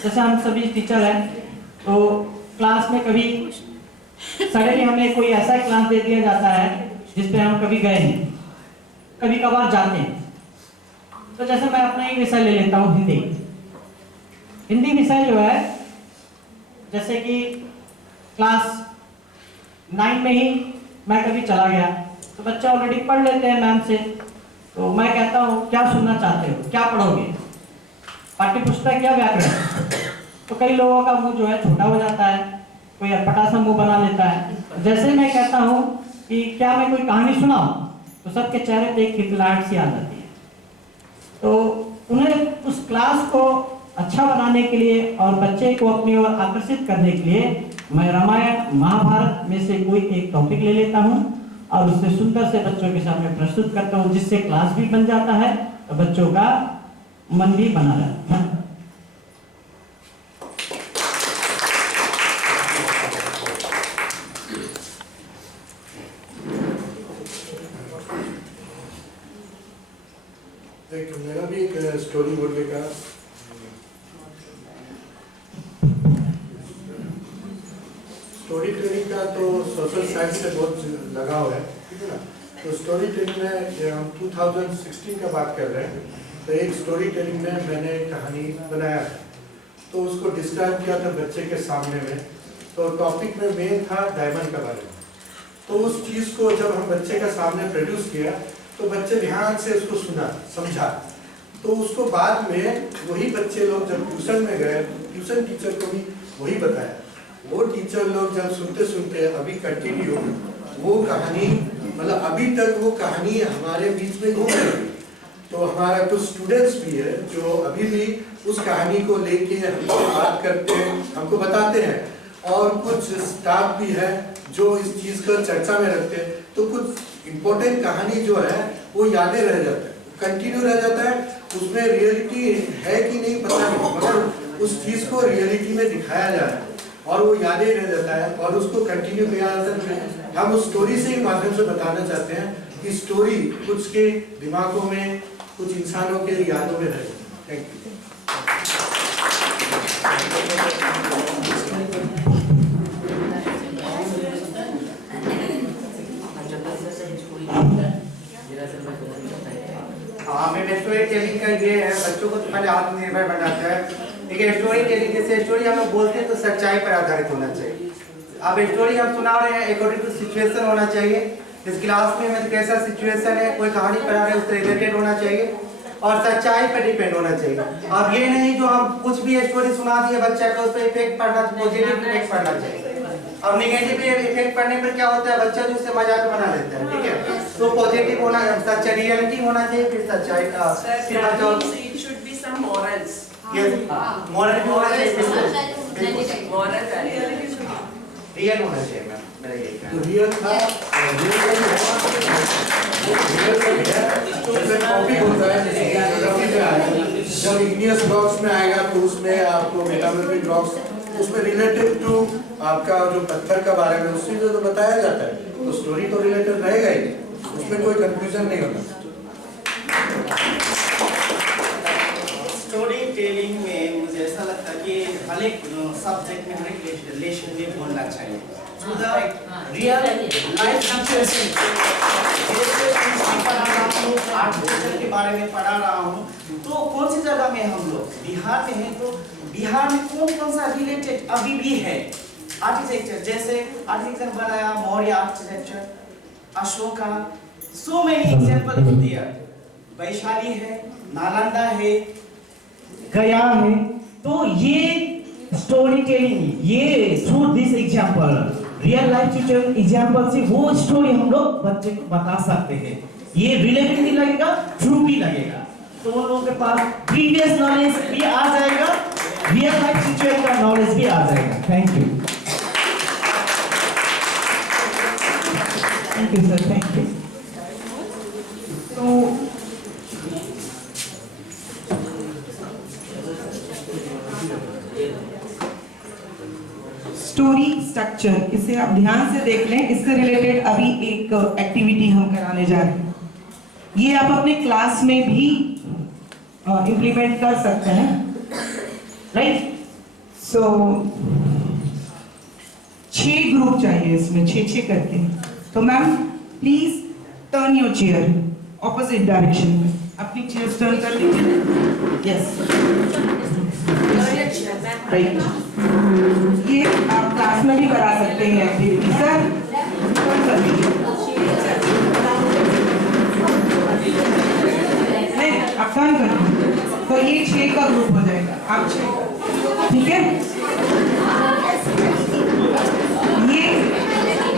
जैसे हम सभी टीचर हैं, तो क्लास में कभी सडनली हमें कोई ऐसा क्लास दे दिया जाता है जिस पे हम कभी गए नहीं, कभी कभार जाते हैं. तो जैसे मैं अपना ही विषय ले लेता हूँ, हिंदी विषय जो है, जैसे कि क्लास 9 में ही मैं कभी चला गया, तो बच्चे ऑलरेडी पढ़ लेते हैं मैम से. तो मैं कहता हूँ क्या सुनना चाहते हो, क्या पढ़ोगे, पाठ्य पुस्तक या व्याकरण? तो कई लोगों का मुंह जो है छोटा हो जाता है, कोई अटपटा सा मुंह बना लेता है. जैसे मैं कहता हूँ कि क्या मैं कोई कहानी सुनाऊं, तो सबके चेहरे पे एक खिलखिलाहट सी आ जाती है. तो उन्हें उस क्लास को अच्छा बनाने के लिए और बच्चे को अपनी ओर आकर्षित करने के लिए मैं रामायण महाभारत में से कोई एक टॉपिक ले लेता हूँ और उससे सुंदर से बच्चों के सामने प्रस्तुत करता हूँ, जिससे क्लास भी बन जाता है और बच्चों का मन भी बना रहता है. मेरा भी एक स्टोरी बोलने का स्टोरी टेलिंग का तो सोशल साइंस से बहुत लगाव है, ठीक है ना. तो स्टोरी टेलिंग में हम 2016 का बात कर रहे हैं, तो एक स्टोरी टेलिंग में मैंने कहानी बनाया है. तो उसको डिस्क्राइब किया था बच्चे के सामने में। तो टॉपिक में मेन था डायमंड के बारे में। तो उस चीज़ को जब हम बच्चे के सामने प्रोड्यूस किया तो बच्चे ध्यान से उसको सुना, समझा। तो उसको बाद में वही बच्चे लोग जब ट्यूशन में गए तो ट्यूशन टीचर को भी वही बताया। वो टीचर लोग जब सुनते सुनते अभी कंटिन्यू वो कहानी, मतलब अभी तक वो कहानी हमारे बीच में घूम रही है। तो हमारा कुछ स्टूडेंट्स भी है जो अभी भी उस कहानी को लेके हमसे बात करते हैं, हमको बताते हैं, और कुछ स्टाफ भी है जो इस चीज़ को चर्चा में रखते हैं। तो कुछ इम्पोर्टेंट कहानी जो है वो यादें रह जाता है, कंटिन्यू रह जाता है। उसमें रियलिटी है कि नहीं पता नहीं, मगर उस चीज़ को रियलिटी में दिखाया जा रहा है और वो यादें रह जाता है और उसको कंटिन्यू किया जाता है। हम उस स्टोरी से ही माध्यम से बताना चाहते हैं कि स्टोरी कुछ के दिमागों में, कुछ इंसानों के यादों में रहे। Thank you. हमें स्टोरी टेलिंग का ये है, बच्चों को तो पहले आत्मनिर्भर बनाता है। देखिए स्टोरी टेलिंग, जैसे स्टोरी हम लोग बोलते हैं तो सच्चाई पर आधारित होना चाहिए। अब स्टोरी हम सुना रहे हैं अकॉर्डिंग टू सिचुएशन होना चाहिए। इस क्लास में तो कैसा सिचुएशन है, कोई कहानी पढ़ा रहे हैं उससे रिलेटेड होना चाहिए और सच्चाई पर डिपेंड होना चाहिए। अब ये नहीं जो हम कुछ भी स्टोरी सुना दिए बच्चा को उस पर इफेक्ट पड़ना, पॉजिटिव इफेक्ट पड़ना चाहिए। अब निगेटिव इफेक्ट पड़ने पर क्या होता है, बच्चा जो उससे मजाक बना लेता है। ठीक है, तो पॉजिटिव होना, सच्चा रियलिटी होना चाहिए, फिर सच्चाई का It should be some morals. Moral भी होना चाहिए, Moral value. रियल होना चाहिए। मैम मेरा यही कहना है। तो रियल था, जैसे टॉपिक होता है, जैसे ज्योग्राफी में आएगा, जब इग्नियस रॉक्स में आएगा तो उसमें आपको मेटामॉर्फिक रॉक्स, उसमें रिलेटेड टू आपका जो पत्थर का बारे में उससे जो बताया जाता है, तो स्टोरी तो रिलेटेड रहेगा ही, उसमें कोई कंफ्यूजन नहीं होता। स्टोरी टेलिंग में मुझे ऐसा लगता है कि हर एक सब्जेक्ट में, हर एक लेसन में बोलना चाहिए to the real life situation. जैसे मैं पढ़ा रहा हूँ, आर्किटेक्चर के बारे में पढ़ा रहा हूँ, तो कौन सी जगह में हम लोग बिहार में हैं, तो बिहार में कौन कौन सा रिलेटेड अभी भी है आर्किटेक्चर। जैसे आर्किटेक्चर बनाया Maurya architecture, Ashoka, so many example there. Vaishali है, नालंदा है, गया है। तो ये स्टोरी टेलिंग, ये through this example, real life situation example से वो स्टोरी हम लोग बच्चे को बता सकते हैं। ये रिलेटेड भी लगेगा, ट्रू भी लगेगा, तो उन लोगों के पास प्रीवियस नॉलेज भी आ जाएगा, रियल लाइफ सिचुएशन का नॉलेज भी आ जाएगा। Thank you sir, thank you. तो स्टोरी स्ट्रक्चर, इसे आप ध्यान से देख लें। इससे रिलेटेड अभी एक एक्टिविटी हम कराने जा रहे हैं, ये आप अपने क्लास में भी इम्प्लीमेंट कर सकते हैं, राइट। सो 6 ग्रुप चाहिए इसमें, 6 करके। तो ma'am please turn your chair opposite direction में, अपनी चेयर टर्न कर लीजिए। Yes, right. ये आप क्लास में भी करा सकते हैं एक्टिविटी। सर नहीं, आप टर्न करिए, तो ये 6 का ग्रुप हो जाएगा। आप 6, ठीक है।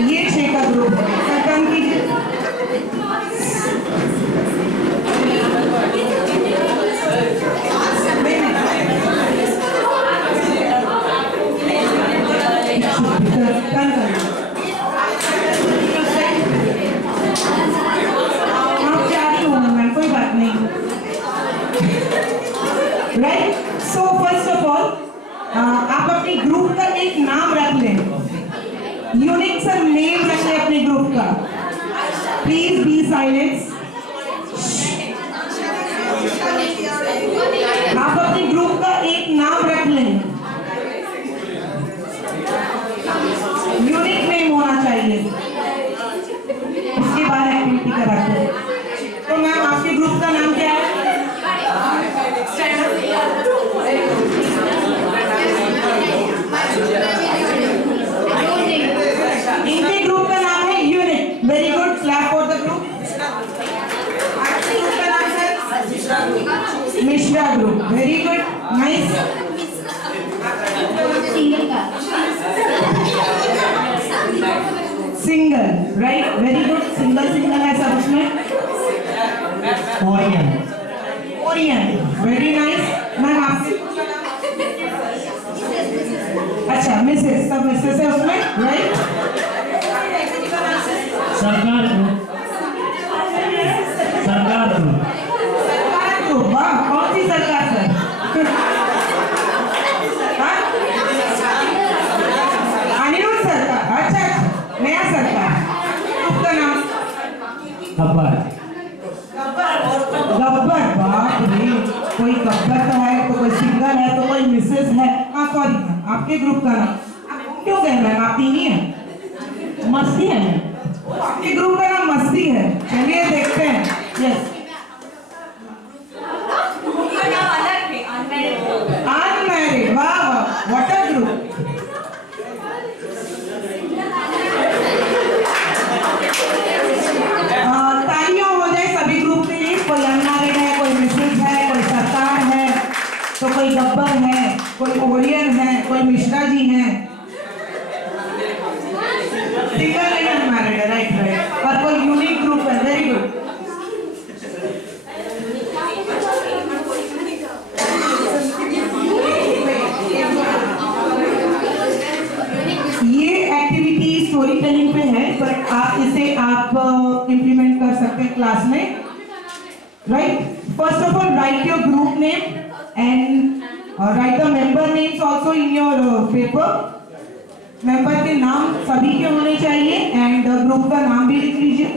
ये 6 का ग्रुप है। सर टर्न कीजिए। कोई बात नहीं, right. So first of all आप अपने ग्रुप का एक नाम रख लें, यूनिक सा नेम रख लें अपने ग्रुप का। Please be silence. आप अपने ग्रुप का एक नाम रख लें, यूनिक नेम होना चाहिए, उसके बाद एक्टिविटी कराते हैं। तो मैम आपके ग्रुप का नाम क्या है? group. Very good. Nice. Single. Right. Very good. Single है सब उसमें. Korean. Korean. Very nice. Ma'am आपसे अच्छा मिसेस सब मिसेस है उसमें. Right. सरकार ग्रुप. वाह कौन सी सरकार सर? अनिरुद्ध सरकार. अच्छा नया सरकार. ग्रुप का नाम गब्बर. गब्बर. बाप रे. कोई गब्बर का है तो कोई सिंगर है तो कोई मिसेस है. हाँ सॉरी आपके ग्रुप का नाम क्यों कह रहे हैं? आप तीन ही हैं. मस्ती है. आपके ग्रुप का नाम मस्ती है. चलिए देखते हैं. Yes unmarried. वाह वाह व्हाट अ ग्रुप. तालियां हो जाए सभी ग्रुप के लिए. कोई अनमैरिड है, कोई मिसेस है, कोई सरकार है, तो कोई गब्बर है, कोई ओरियन है, कोई मिश्रा जी हैं. सिंगल एंड अनमैरिड है. Right right. और कोई यूनिक ग्रुप है. Very good. ये एक्टिविटी स्टोरी टेलिंग पे है पर इसे आप इम्प्लीमेंट कर सकते हैं क्लास में. Right. First of all right your group name and right the member names also in your paper. Member के नाम सभी के होने चाहिए एंड ग्रुप का नाम भी लिख लीजिए.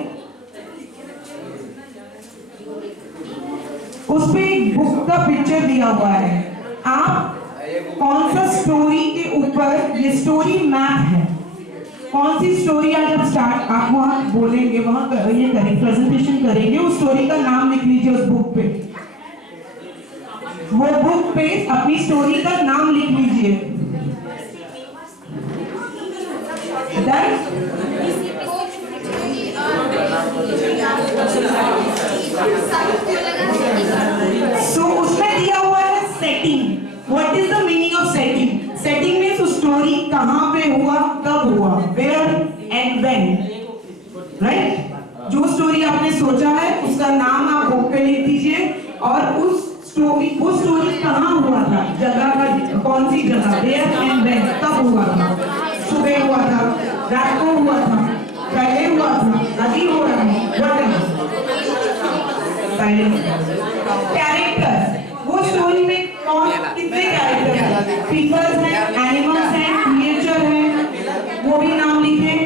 उस पे बुक का पिक्चर दिया हुआ है. आप कौन सा स्टोरी के ऊपर, ये स्टोरी मैप है, कौन सी स्टोरी आज आप स्टार्ट आप वहां बोलेंगे, वहां ये करेंगे, प्रेजेंटेशन करेंगे, उस स्टोरी का नाम लिख लीजिए उस बुक पे. वो बुक पे अपनी स्टोरी का नाम लिख लीजिए. डन. सो उसमें दिया हुआ है setting. What is the meaning of setting? Setting means story कहां पे हुआ, कब हुआ, वेयर एंड व्हेन. राइट. जो स्टोरी आपने सोचा है उसका नाम आप बुक पे लिख दीजिए और उस स्टोरी कहां हुआ था, जगह का कौन सी जगह, वेयर एंड व्हेन, कब हुआ था, सुबह हुआ था, रात को हुआ था, पहले हुआ था, अभी हो रहा है, व्हाटएवर. कैरेक्टर. वो स्टोरी में कौन कितने कैरेक्टर हैं, पीपल्स हैं, एनिमल्स हैं, क्रिएचर हैं, वो भी नाम लिखें.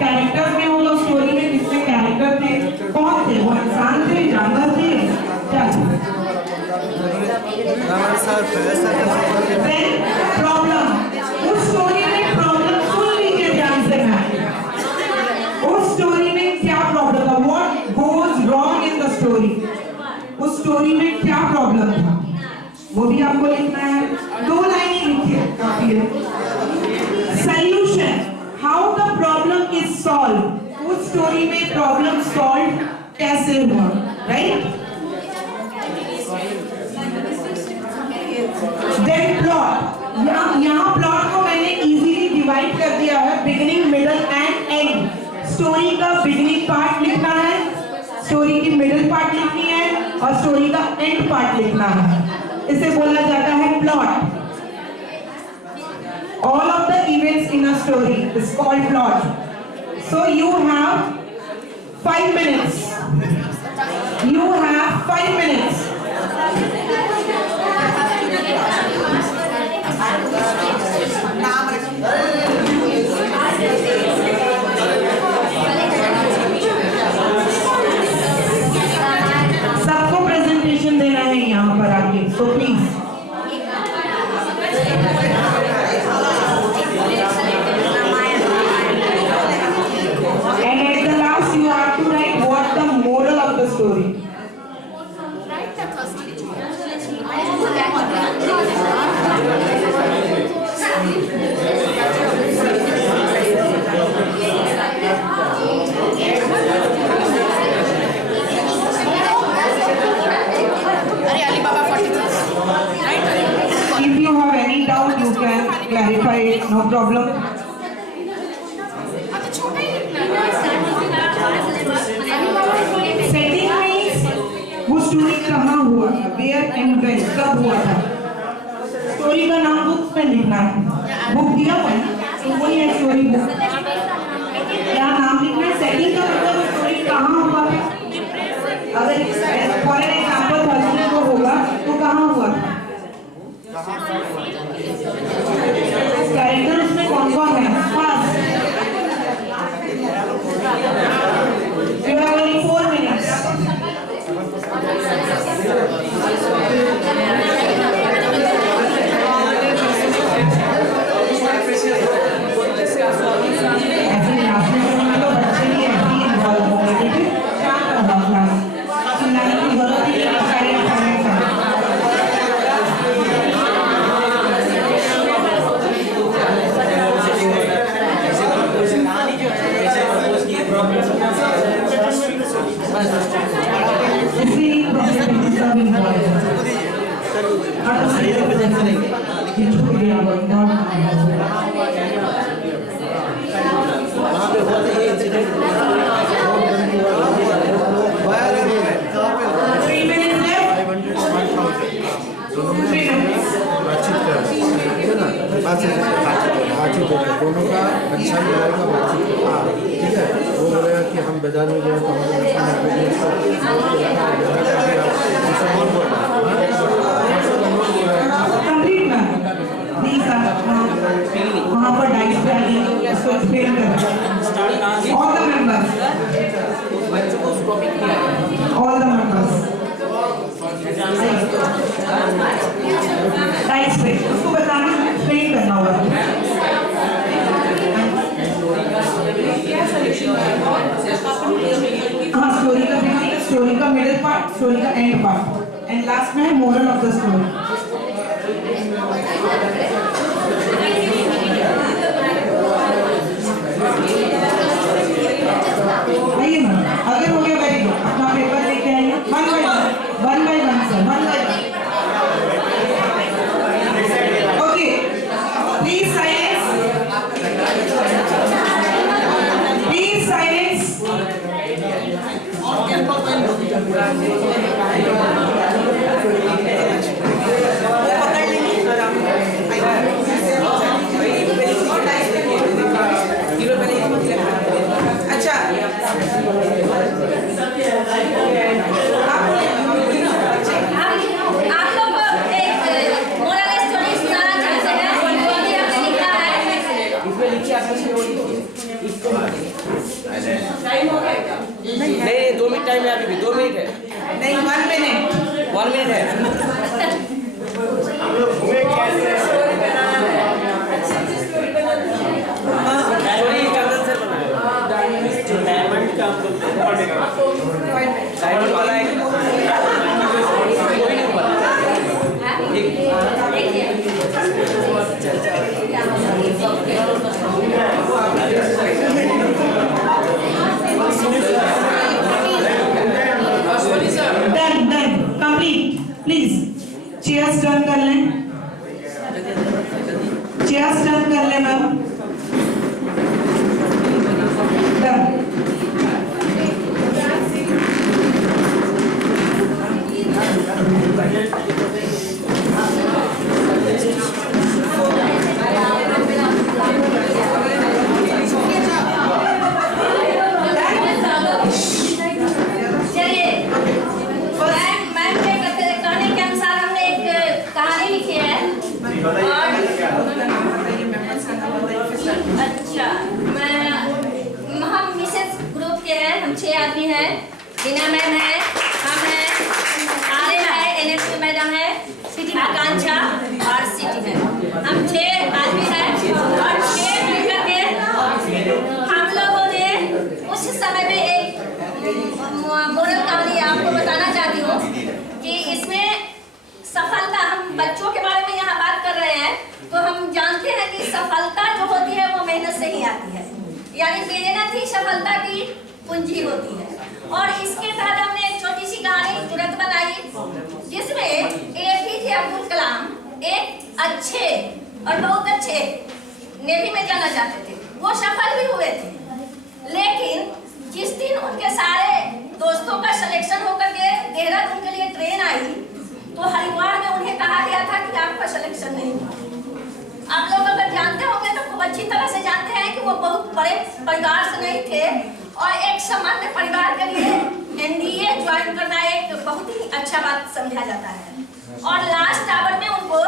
कैरेक्टर्स में वो लोग स्टोरी में कितने कैरेक्टर थे, कौन थे, वो इंसान थे, जानवर थे, क्या थे. प्रॉब्लम. उस स्टोरी में प्रॉब्लम सुन लीजिए ध्यान से. उस स्टोरी में क्या प्रॉब्लम था, what goes wrong in the story. उस स्टोरी में क्या प्रॉब्लम था वो भी आपको लिखना है. 2 लाइन ही लिखिए, काफी है. Solution. How the problem is solve. उस स्टोरी में प्रॉब्लम सॉल्व कैसे हुआ. राइट. Then plot. यहाँ प्लॉट को मैंने इजीली डिवाइड कर दिया है. Beginning, middle and end. Story का बिगिनिंग पार्ट लिखना है, स्टोरी की मिडिल पार्ट लिखनी है और स्टोरी का एंड पार्ट लिखना है. इसे बोला जाता है plot. All of the events in a story is called plot. So you have 5 minutes. You have 5 minutes. सबको प्रेजेंटेशन देना है यहाँ पर आके, so please. And at the last you have to write what the moral of the story. clarify it, no problem. Setting means वो story कहाँ हुआ था, where and when, कब हुआ था. स्टोरी का नाम बुक में लिखना है. बुक दिया हुआ है ना, तो वही है स्टोरी बुक. क्या नाम लिखना है, सेटिंग का मतलब स्टोरी कहाँ हुआ था. अगर फॉर एन एग्जाम्पल हस्बैंड को होगा तो कहाँ हुआ था. कैरेक्टर उसमें कौन कौन है. First you have only 4 minutes. दोनों का अच्छा रहेगा बातचीत. ठीक है, वो बोलेगा कि हम बाजार में गए तो वहाँ पर डाइस डाली उसको एक्सप्लेन कर. All the members. डाइस पे उसको बताना, एक्सप्लेन करना होगा. हाँ, स्टोरी का बिगिनिंग, स्टोरी का मिडिल पार्ट, स्टोरी का एंड पार्ट, एंड लास्ट में है मोरल ऑफ द स्टोरी. आइए मैम, अगर हो गया वेरी गुड. अपना पेपर लेके आइए. One by one sir, one by one. Okay, please silence. Please silence. अच्छा, आप लोग एक मोरल स्टोरी सुनाना चाहते हैं, वो भी हमने लिखा है. इसमें लिखिए आपने टाइम हो गया क्या? नहीं 2 मिनट टाइम है, अभी भी 2 मिनट है. नहीं, 1 मिनट. 1 मिनट है. स्टोरी कंडेंसर बनाया. डायमंड का डायमंड वाला है. कोई नहीं पता. Done, complete. Please, chairs turn कर लें. Chairs turn कर लें मैम. Done. अच्छा, हम मिसेस ग्रुप के हैं, हम 6 आदमी हैं. रीना मैम है, हम हैं, आर्य है, NFP मैडम है, आकांक्षा और सिटी है. हम 6 आदमी हैं और 6 मिलकर के हम लोगों ने उस समय में एक मोरल कहानी आपको बताना चाहती हूँ कि इसमें सफलता, हम बच्चों के बारे में यहाँ बात कर रहे हैं, तो हम जानते हैं कि सफलता जो होती है वो मेहनत से ही आती है. यानी मेहनत ही सफलता की कुंजी होती है. और इसके तहत हमने एक छोटी सी कहानी तुरंत बनाई जिसमें APJ अब्दुल कलाम एक अच्छे और बहुत अच्छे नेवी में जाना चाहते थे, वो सफल भी हुए थे। लेकिन जिस दिन उनके सारे दोस्तों का सिलेक्शन होकर के देहरादून के लिए ट्रेन आई, तो हरिद्वार में उन्हें कहा गया था कि आपका सिलेक्शन नहीं हुआ। आप लोग अगर जानते होंगे तो खूब अच्छी तरह से जानते हैं कि वो बहुत बड़े परिवार से नहीं थे और एक सामान्य परिवार के लिए एनडीए ज्वाइन करना एक बहुत ही अच्छा बात समझा जाता है। और लास्ट आवर में उनको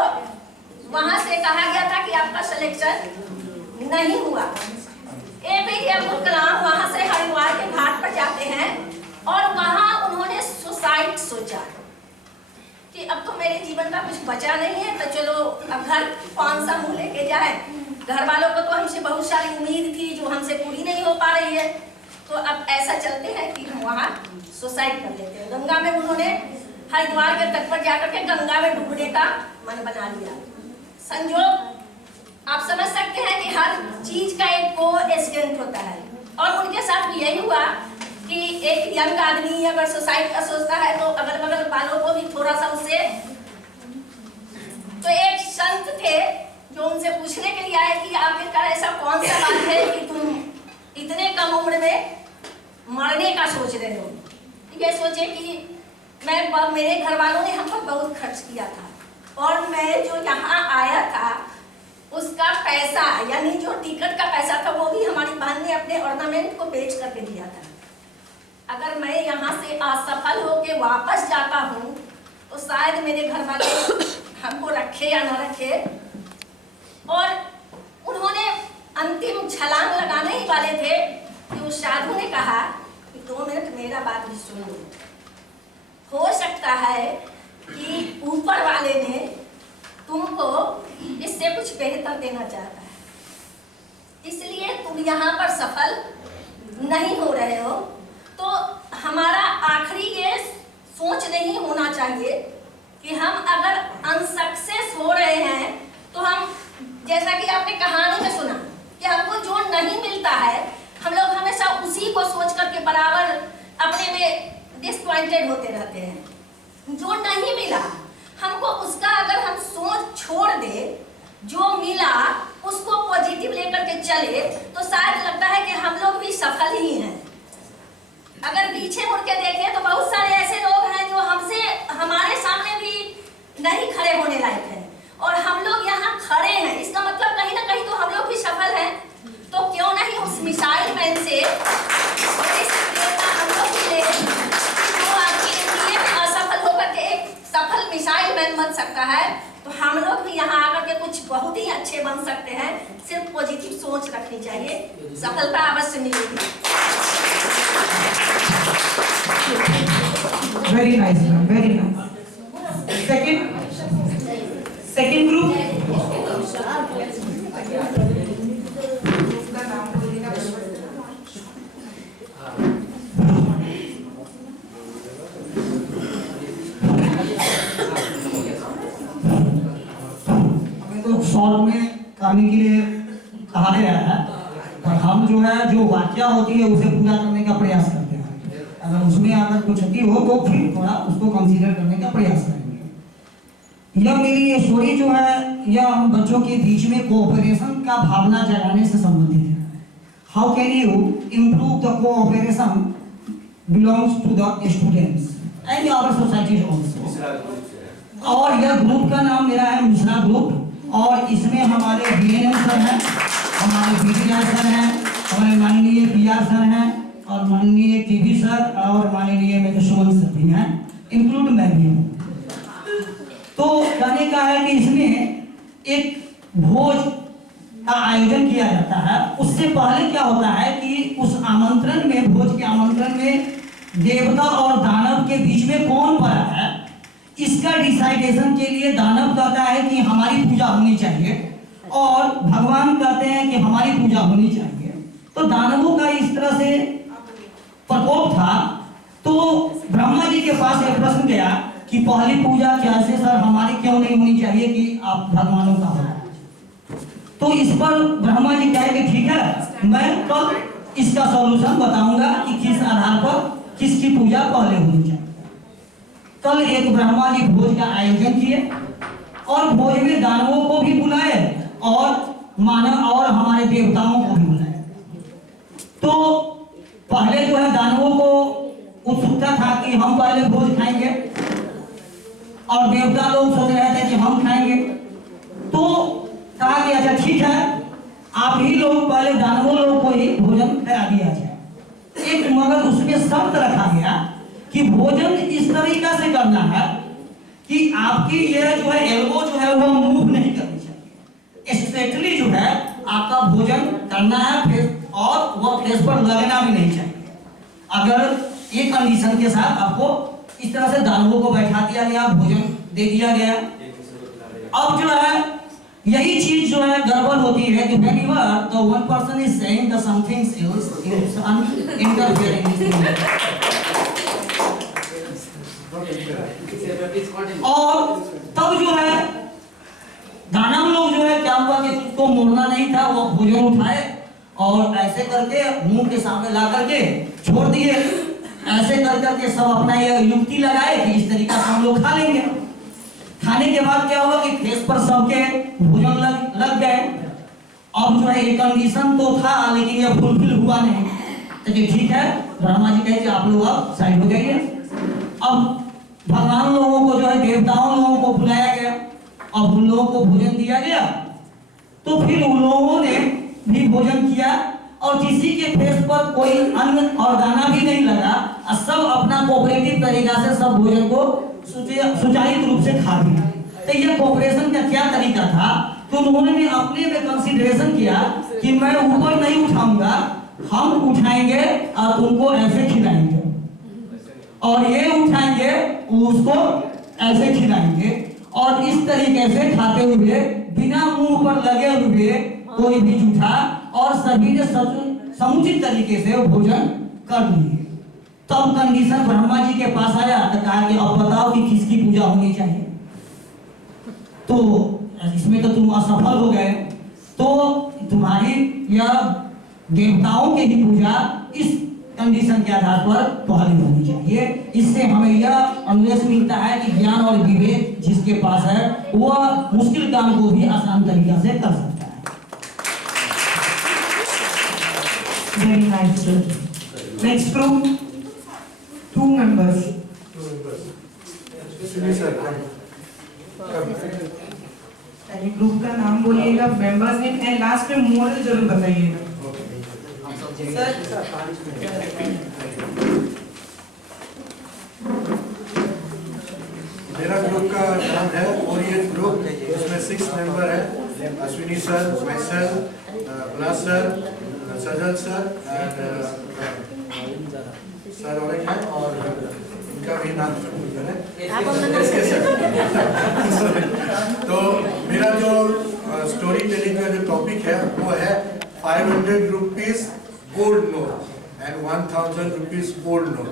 वहां से कहा गया था कि आपका सिलेक्शन नहीं हुआ। एपीजे अब्दुल कलाम वहां से हरिद्वार के घाट पर जाते हैं और वहां उन्होंने सुसाइड सोचा कि अब तो मेरे जीवन का कुछ बचा नहीं है, तो चलो अब घर कौन सा मुंह लेके जाए। घर वालों को तो हमसे बहुत सारी उम्मीद थी जो हमसे पूरी नहीं हो पा रही है, तो अब ऐसा चलते हैं कि हम वहाँ सुसाइड कर लेते हैं। गंगा में उन्होंने हरिद्वार के तट पर जाकर के गंगा में डूबने का मन बना लिया। संजोग आप समझ सकते हैं कि हर चीज का एक को एक्सीडेंट होता है, और उनके साथ भी यही हुआ कि एक यंग आदमी अगर सुसाइड का सोचता है तो अगल बगल वालों को भी थोड़ा सा उससे, तो एक संत थे जो उनसे पूछने के लिए आए कि आखिरकार ऐसा कौन सा बात है कि तुम इतने कम उम्र में मरने का सोच रहे हो। ये सोचे कि मेरे घर वालों ने हम पर बहुत खर्च किया था और मैं जो यहाँ आया था उसका पैसा यानी जो टिकट का पैसा था वो भी हमारी बहन ने अपने ऑर्नामेंट को बेच करके दिया था। अगर मैं यहाँ से असफल होके वापस जाता हूँ तो शायद मेरे घर वाले हमको रखे या न रखे। और उन्होंने अंतिम छलांग लगाने ही वाले थे कि उस साधु ने कहा कि 2 मिनट मेरा बात भी सुन लो। हो सकता है कि ऊपर वाले ने तुमको इससे कुछ बेहतर देना चाहता है, इसलिए तुम यहाँ पर सफल नहीं हो रहे हो। तो हमारा आखिरी ये सोच नहीं होना चाहिए कि हम अगर अनसक्सेस हो रहे हैं तो हम, जैसा कि आपने कहानी में सुना कि हमको जो नहीं मिलता है हम लोग हमेशा उसी को सोच करके बराबर अपने में डिसपॉइंटेड होते रहते हैं। जो नहीं मिला हमको उसका अगर हम सोच छोड़ दे, जो मिला उसको पॉजिटिव लेकर के चले तो शायद लगता है कि हम लोग भी सफल ही हैं। अगर पीछे मुड़ के देखें तो बहुत सारे ऐसे लोग हैं जो हमसे हमारे सामने भी नहीं खड़े होने लायक हैं और हम लोग यहाँ खड़े हैं, इसका मतलब कहीं ना कहीं तो हम लोग भी सफल हैं। तो क्यों नहीं उस मिसाइल मैन से हम लोग भी ले, तो आपकी इंडिया में असफल होकर के एक सफल मिसाइल मैन बन सकता है, तो हम लोग भी यहाँ आकर के कुछ बहुत ही अच्छे बन सकते हैं। सिर्फ पॉजिटिव सोच रखनी चाहिए, सफलता अवश्य मिलेगी। Very nice, ma'am. Very nice. Second group. तो शॉर्ट में कहानी के लिए कहा गया है, पर हम जो है जो वाक्या होती है उसे पूरा करने का प्रयास करते हैं। अगर उसमें अगर कुछ क्षति हो तो फिर थोड़ा उसको कंसीडर करने का प्रयास करेंगे। यह मेरी ये स्टोरी जो है यह हम बच्चों के बीच में कोऑपरेशन का भावना जगाने से संबंधित है। How can you improve the cooperation belongs to the students and our societies also. और यह ग्रुप का नाम मेरा है मिश्रा ग्रुप, और इसमें हमारे बीएनएम सर हैं, हमारे पीटीआर सर हैं, हमारे माननीय पीआर सर हैं और माननीय टीवी सर और माननीय मेरे सुमन सर भी हैं, इंक्लूड मैं भी हूँ। तो कहने का है कि इसमें एक भोज का आयोजन किया जाता है। उससे पहले क्या होता है कि उस आमंत्रण में, भोज के आमंत्रण में देवता और दानव के बीच में कौन बड़ा है इसका डिसाइडेशन के लिए दानव कहता है कि हमारी पूजा होनी चाहिए और भगवान कहते हैं कि हमारी पूजा होनी चाहिए। तो दानवों का इस तरह से प्रकोप था, तो ब्रह्मा जी के पास एक प्रश्न गया कि पहली पूजा कैसे सर हमारी क्यों नहीं होनी चाहिए कि आप भगवानों का हो। तो इस पर ब्रह्मा जी कहे कि ठीक है, मैं कल इसका सॉल्यूशन बताऊंगा कि किस आधार पर किसकी पूजा पहले होनी चाहिए। कल एक ब्रह्मा जी भोज का आयोजन किए और भोज में दानवों को भी बुलाए और मानव और हमारे देवताओं को भी बुलाया। तो पहले जो है दानवों को उत्सुकता था कि हम पहले भोज खाएंगे और देवता लोग सोच रहे थे कि हम खाएंगे। तो कहा कि अच्छा ठीक है, आप ही लोग पहले दानवों लोग को ही भोजन करा दिया जाए। एक मगर उसमें शर्त रखा गया कि भोजन इस तरीका से करना है कि आपकी ये जो है एल्बो जो है वो मूव नहीं करनी चाहिए, स्ट्रेटली जो है आपका भोजन करना है फेस, और वह फेस पर लगना भी नहीं चाहिए। अगर ये कंडीशन के साथ आपको इस तरह से दानवों को बैठा दिया गया, भोजन दे दिया गया। अब जो है यही चीज जो है गड़बड़ होती है कि whenever the one person is saying the something else is interfering। और तब जो है दानव लोग जो है क्या हुआ कि उसको मोड़ना नहीं था, वो भोजन उठाए और ऐसे करके मुंह के सामने ला करके छोड़ दिए। ऐसे कर करके सब अपना ये युक्ति लगाए कि इस तरीका से हम लोग खा लेंगे। खाने के बाद क्या हुआ कि फेस पर सबके भोजन लग गए। अब जो है ये कंडीशन तो था लेकिन ये फुलफिल हुआ नहीं। तो ठीक है, ब्रह्मा जी कहे कि आप लोग अब साइड हो जाइए। अब भगवान लोगों को जो है देवताओं लोगों को बुलाया गया और उन लोगों को भोजन दिया गया। तो फिर उन लोगों ने भी भोजन किया और किसी के फेस पर कोई अन्न और दाना भी नहीं लगा और सब अपना कोऑपरेटिव तरीका से सब भोजन को सुचारू रूप से खा लिया। तो ये कोऑपरेशन का क्या तरीका था? तो उन्होंने भी अपने में कंसीडरेशन किया कि मैं ऊपर नहीं उठाऊंगा, हम उठाएंगे और तुमको ऐसे खिलाएंगे, और ये उठाएंगे उसको ऐसे खिलाएंगे, और इस तरीके से खाते हुए बिना मुंह पर लगे हुए कोई भी जूठा, और सभी ने समुचित तरीके से भोजन कर लिए। तब कंडीशन ब्रह्मा जी के पास आया तो कहा कि अब बताओ कि किसकी पूजा होनी चाहिए। तो इसमें तो तुम असफल हो गए, तो तुम्हारी या देवताओं की ही पूजा इस कंडीशन के आधार पर पहले होनी चाहिए। इससे हमें यह अनुदेश मिलता है कि ज्ञान और विवेक जिसके पास है वह मुश्किल काम को भी आसान तरीका से कर सकता है। Very nice. Next group, 2 members. पहले ग्रुप का नाम बोलिएगा, मेंबर्स नेम एंड लास्ट में मोरल जरूर बताइएगा। मेरा ग्रुप का नाम है ओरिएंट ग्रुप, उसमें 6 मेंबर है, अश्विनी सर, माइसेल्फ, बलास सर, सजल सर सर और एक है, और उनका भी नाम एसके सर। तो मेरा जो स्टोरी टेलिंग का जो टॉपिक है वो है 500 rupees gold note and 1000 rupees gold note.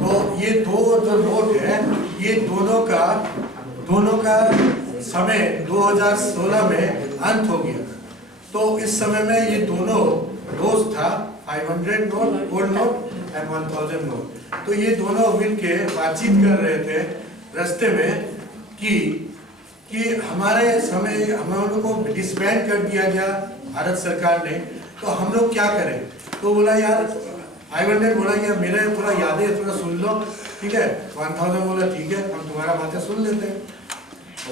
तो ये दो जो नोट है ये दोनों का समय 2016 में अंत हो गया। तो इस समय में ये दोनों रोज था 500 note gold note and 1000 note. तो ये दोनों मिलके बातचीत कर रहे थे रास्ते में कि हमारे समय हम लोगों को डिसबैंड कर दिया गया भारत सरकार ने, तो हम लोग क्या करें। तो बोला यार 500 बोला यार मेरे थोड़ा याद है, थोड़ा सुन लो, ठीक है। 1000 बोला ठीक है हम तुम्हारा बातें सुन लेते हैं।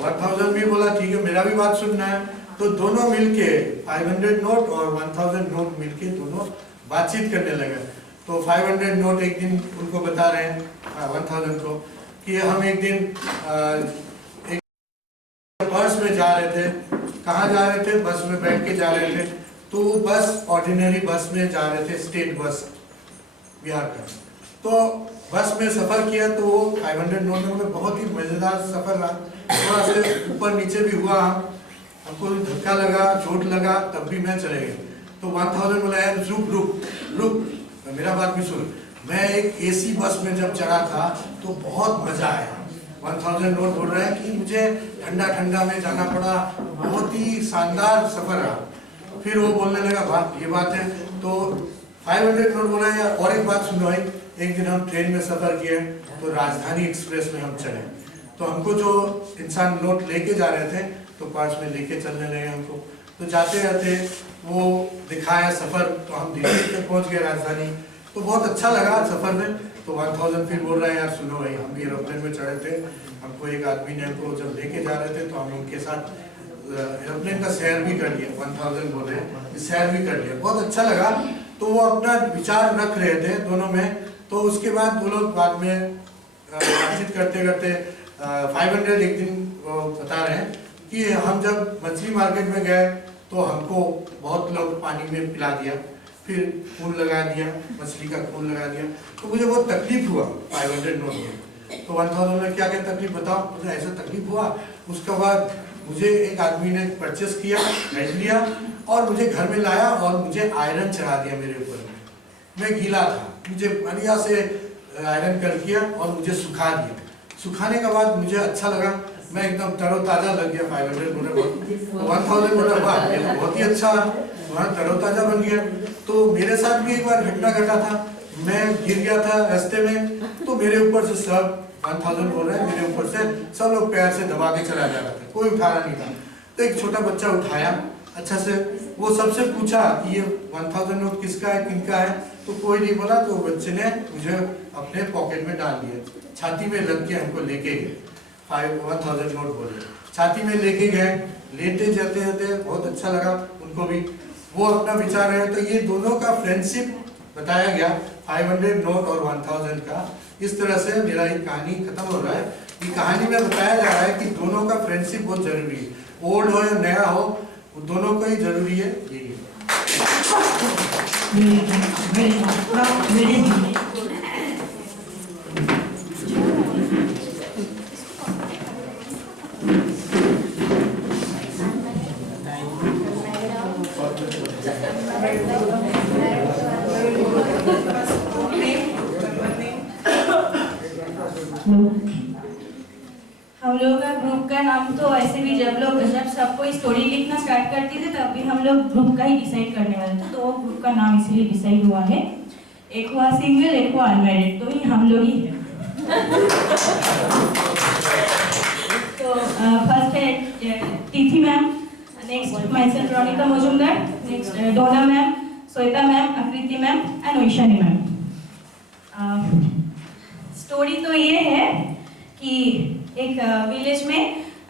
1000 भी बोला ठीक है मेरा भी बात सुनना है। तो दोनों मिलके 500 नोट और 1000 नोट मिलके दोनों बातचीत करने लगे। तो 500 नोट एक दिन उनको बता रहे हैं 1000 को कि हम एक दिन एक बस में जा रहे थे। कहाँ जा रहे थे? बस में बैठ के जा रहे थे। तो बस ऑर्डिनरी बस में जा रहे थे, स्टेट बस बिहार का। तो बस में सफ़र किया तो वो 500 नोट में बहुत ही मज़ेदार सफ़र रहा। थोड़ा से ऊपर नीचे भी हुआ, हमको धक्का लगा, चोट लगा, तब भी मैं चले गए। तो 1000 बोला यार रुक मेरा बात भी सुन। मैं एक एसी बस में जब चढ़ा था तो बहुत मजा आया। 1000 नोट बोल रहा है कि मुझे ठंडा में जाना पड़ा, बहुत ही शानदार सफर रहा। फिर वो बोलने लगा ये बात है। तो 500 नोट बोला यार और एक बात सुनो भाई, एक दिन हम ट्रेन में सफर किए तो राजधानी एक्सप्रेस में हम चले। तो हमको जो इंसान नोट लेके जा रहे थे तो पास में लेके चलने लगे हमको। तो जाते जाते वो दिखाया सफ़र, तो हम दिल्ली तक पहुंच गए राजधानी, तो बहुत अच्छा लगा सफ़र में। तो 1000 फिर बोल रहे हैं यार सुनो भाई, हम भी एरोप्लेन में चढ़े थे, हमको एक आदमी ने हमको जब लेके जा रहे थे तो हम उनके साथ एरोप्लेन का सैर भी कर लिया, 1000 बोल रहे हैं, सैर भी कर लिया, बहुत अच्छा लगा। तो वो अपना विचार रख रहे थे दोनों में। तो उसके बाद वो लोग बाद में बातचीत करते करते 500 एक दिन बता रहे हैं कि हम जब मछली मार्केट में गए तो हमको बहुत लोग पानी में पिला दिया, फिर खून लगा दिया, मछली का खून लगा दिया, तो मुझे बहुत तकलीफ हुआ 500 नोट में। तो 1000 में क्या क्या तकलीफ बताओ, मुझे ऐसा तकलीफ हुआ। उसके बाद मुझे एक आदमी ने परचेस किया, भेज लिया और मुझे घर में लाया और मुझे आयरन चढ़ा दिया मेरे ऊपर में। मैं गीला था, मुझे बढ़िया से आयरन कर दिया और मुझे सुखा दिया। सुखाने के बाद मुझे अच्छा लगा, मैं एकदम तरोताज़ा लग गया। 500 बोला 1000 बोला वाह ये तो बहुत ही अच्छा, वहाँ तरोताज़ा बन गया। तो मेरे साथ भी एक बार घटना घटा था, मैं गिर गया था रास्ते में, तो मेरे ऊपर से सब 1000 बोल रहे हैं, मेरे ऊपर से सब लोग पैर से दबा के चला जा रहा था, कोई उठाना नहीं था। तो एक छोटा बच्चा उठाया अच्छा से, वो सबसे पूछा कि ये 1000 नोट किसका है, किनका है, तो कोई नहीं बोला। तो बच्चे ने मुझे अपने पॉकेट में डाल दिया, छाती में लग के हमको लेके गए। 1000 नोट बोले, छाती में लेके गए, लेते जाते जाते बहुत अच्छा लगा उनको भी, वो अपना विचार है। तो ये दोनों का फ्रेंडशिप बताया गया, 500 नोट और 1000 का। इस तरह से मेरा ये कहानी खत्म हो रहा है। ये कहानी में बताया जा रहा है कि दोनों का फ्रेंडशिप बहुत जरूरी है, ओल्ड हो या नया हो, दोनों को ही जरूरी है। यही हम लोगों का ग्रुप का नाम तो ऐसे भी जब सब कोई स्टोरी लिखना स्टार्ट करते थे तब भी हम लोग ग्रुप का ही डिसाइड करने वाले थे, तो वो ग्रुप का नाम इसलिए डिसाइड हुआ है। एक हुआ सिंगल, एक हुआ अनमैरिड, तो ये हम लोग ही हैं। तो फर्स्ट है Tithi ma'am, next myself Ronika Majumdar, next Dona ma'am, Shweta ma'am, Akriti ma'am and Vaishali ma'am. Story तो ये है कि एक विलेज में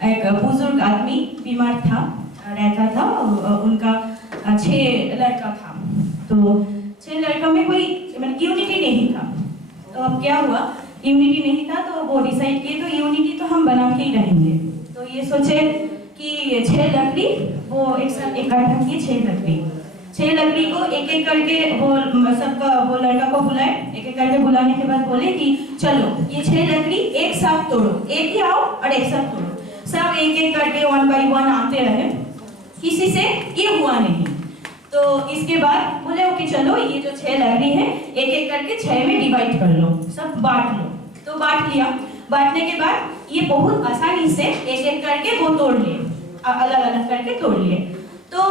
एक बुजुर्ग आदमी बीमार था, रहता था, उनका 6 लड़का था। तो 6 लड़का में कोई यूनिटी नहीं था। तो अब क्या हुआ, यूनिटी नहीं था तो वो डिसाइड किए तो यूनिटी तो हम बना के ही रहेंगे। तो ये सोचे कि 6 लकड़ी वो एक साथ इकट्ठा किए, 6 लकड़ी को एक एक करके वो सबका वो लड़का को बुलाए, एक एक करके बुलाने के बाद बोले कि चलो ये 6 लकड़ी एक साथ तोड़ो, एक ही आओ और एक साथ तोड़ो। सब एक एक करके 1 by 1 आते रहे, किसी से ये हुआ नहीं। तो इसके बाद बोले कि चलो ये जो 6 लकड़ी है एक एक करके 6 में डिवाइड कर लो, सब बांट लो। तो बांट लिया, बांटने के बाद ये बहुत आसानी से एक एक करके वो तोड़ लिए, अलग अलग करके तोड़ लिए। तो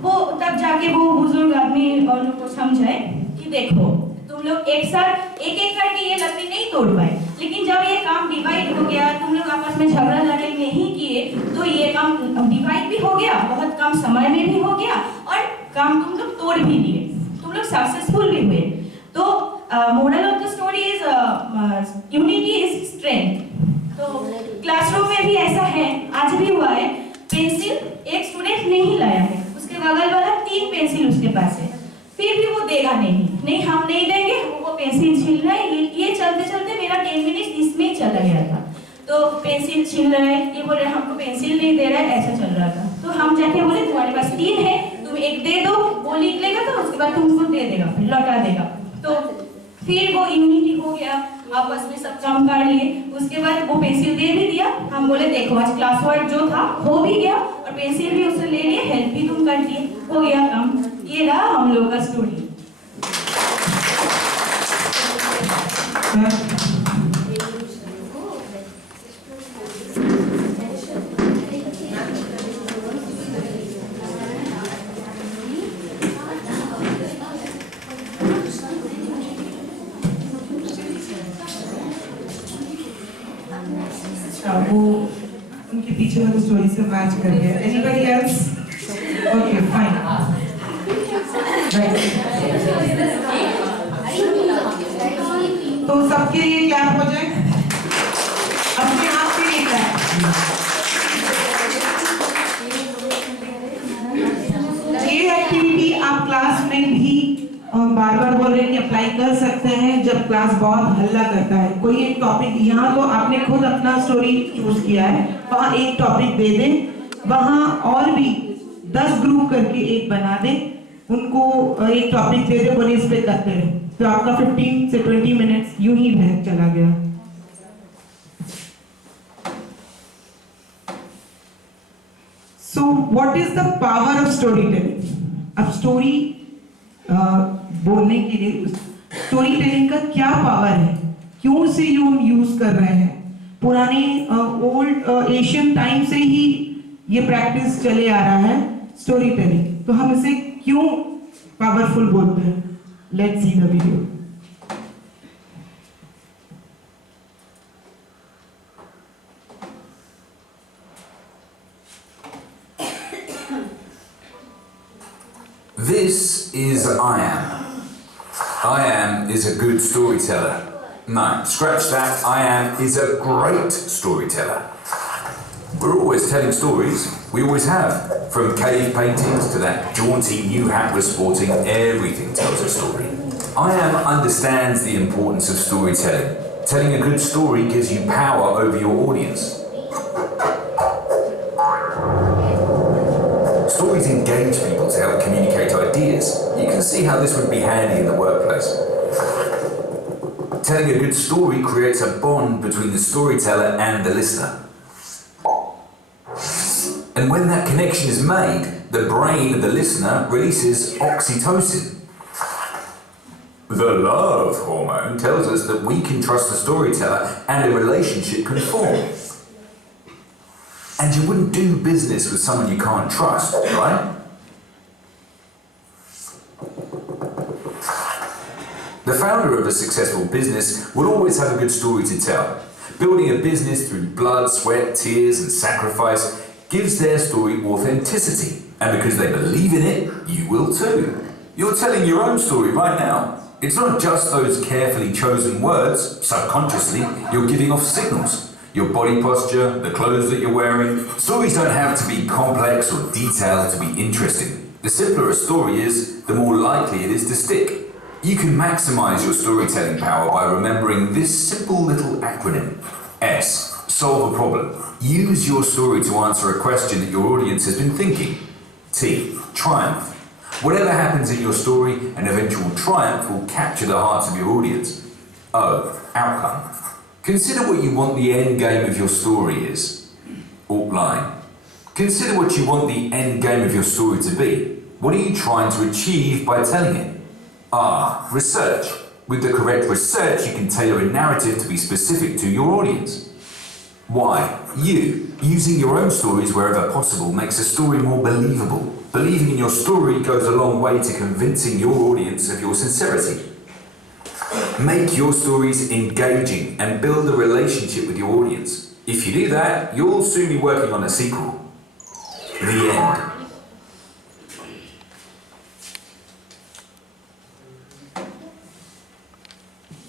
वो तब जाके वो बुजुर्ग आदमी और लोग को समझाए कि देखो तुम लोग एक साथ एक एक करके ये लकड़ी नहीं तोड़ पाए, लेकिन जब ये काम डिवाइड हो गया, तुम लोग आपस में झगड़ा लड़ाई नहीं किए, तो ये काम डिवाइड भी हो गया, बहुत कम समय में भी हो गया और काम तुम लोग तोड़ भी लिए, तुम लोग सक्सेसफुल भी हुए। तो moral of the story is unity is strength. तो क्लासरूम में भी ऐसा है, आज भी हुआ है, पेंसिल एक स्टूडेंट नहीं लाया है, उसके बगल वाला 3 पेंसिल उसके पास है, फिर भी वो देगा नहीं हम नहीं देंगे, वो पेंसिल छीन रहा है। ये चलते चलते मेरा 10 मिनट इसमें ही चला गया था। तो पेंसिल छीन रहा है, ये बोल रहे हमको पेंसिल नहीं दे रहा है, ऐसा चल रहा था। तो हम जाके बोले तुम्हारे पास 3 है, तुम एक दे दो, वो लिख लेगा तो उसके बाद तुमको दे देगा, फिर लौटा देगा। तो फिर वो यूनिटी हो गया, आपस में सब काम कर लिए। उसके बाद वो पेंसिल दे भी दिया, हम बोले देखो आज क्लास वर्क जो था हो भी गया और पेंसिल भी उससे ले लिए, हेल्प भी तुम कर दिए, हो गया काम। ये रहा हम लोग का स्टोरी। वो उनके पीछे वाली स्टोरी से मैच कर गया। Anybody else? तो सबके लिए क्लैप हो जाए, अपने आप के लिए क्लैप। ये एक्टिविटी आप क्लास में भी बार बार बोल रहे हैं कि अप्लाई कर सकते हैं जब क्लास बहुत हल्ला करता है। कोई एक टॉपिक, यहाँ तो आपने खुद अपना स्टोरी चूज किया है, वहाँ एक टॉपिक दे दें, वहाँ और भी 10 ग्रुप करके एक बना दें, उनको एक टॉपिक दे दें, बोले इस पे करते हैं, तो आपका 15 से 20 मिनट्स यूं ही बहक चला गया। So what is the power of storytelling? अब स्टोरी बोलने के लिए स्टोरी टेलिंग का क्या पावर है, क्यों से जो हम यूज कर रहे हैं? पुराने ओल्ड एशियन टाइम से ही ये प्रैक्टिस चले आ रहा है स्टोरी टेलिंग, तो हम इसे क्यों पावरफुल बोलते हैं? Let's see the video. This is I Am. I Am is a good storyteller. No, scratch that. I Am is a great storyteller. We're always telling stories. We always have. From cave paintings to that jaunty new hat we're sporting, everything tells a story. I Am understands the importance of storytelling. Telling a good story gives you power over your audience. Stories engage people to help communicate ideas. You can see how this would be handy in the workplace. Telling a good story creates a bond between the storyteller and the listener. And when that connection is made, the brain of the listener releases oxytocin. The love hormone tells us that we can trust the storyteller and a relationship can form. And you wouldn't do business with someone you can't trust, right? The founder of a successful business will always have a good story to tell. Building a business through blood, sweat, tears and sacrifice gives their story authenticity. And because they believe in it, you will too. You're telling your own story right now. It's not just those carefully chosen words. Subconsciously, you're giving off signals. Your body posture, the clothes that you're wearing. Stories don't have to be complex or detailed to be interesting. The simpler a story is, the more likely it is to stick. You can maximize your storytelling power by remembering this simple little acronym. S. Solve a problem. Use your story to answer a question that your audience has been thinking. T. Triumph. Whatever happens in your story, an eventual triumph will capture the hearts of your audience. O. Outcome. Consider what you want the end game of your story is. Alt line. Consider what you want the end game of your story to be. What are you trying to achieve by telling it? R. Research. With the correct research, you can tailor a narrative to be specific to your audience. Y. U. Using your own stories wherever possible makes a story more believable. Believing in your story goes a long way to convincing your audience of your sincerity. Make your stories engaging and build a relationship with your audience. If you do that, you'll soon be working on a sequel. The end.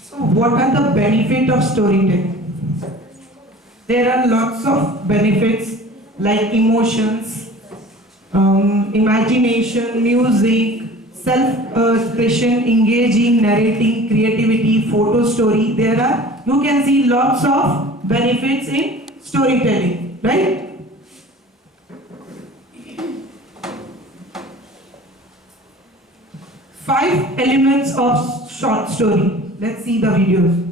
So what are the benefits of storytelling? There are lots of benefits like emotions, imagination, music, self-expression, engaging, narrating, creativity, photo story. There are, you can see lots of benefits in storytelling, right? Five elements of short story. Let's see the videos.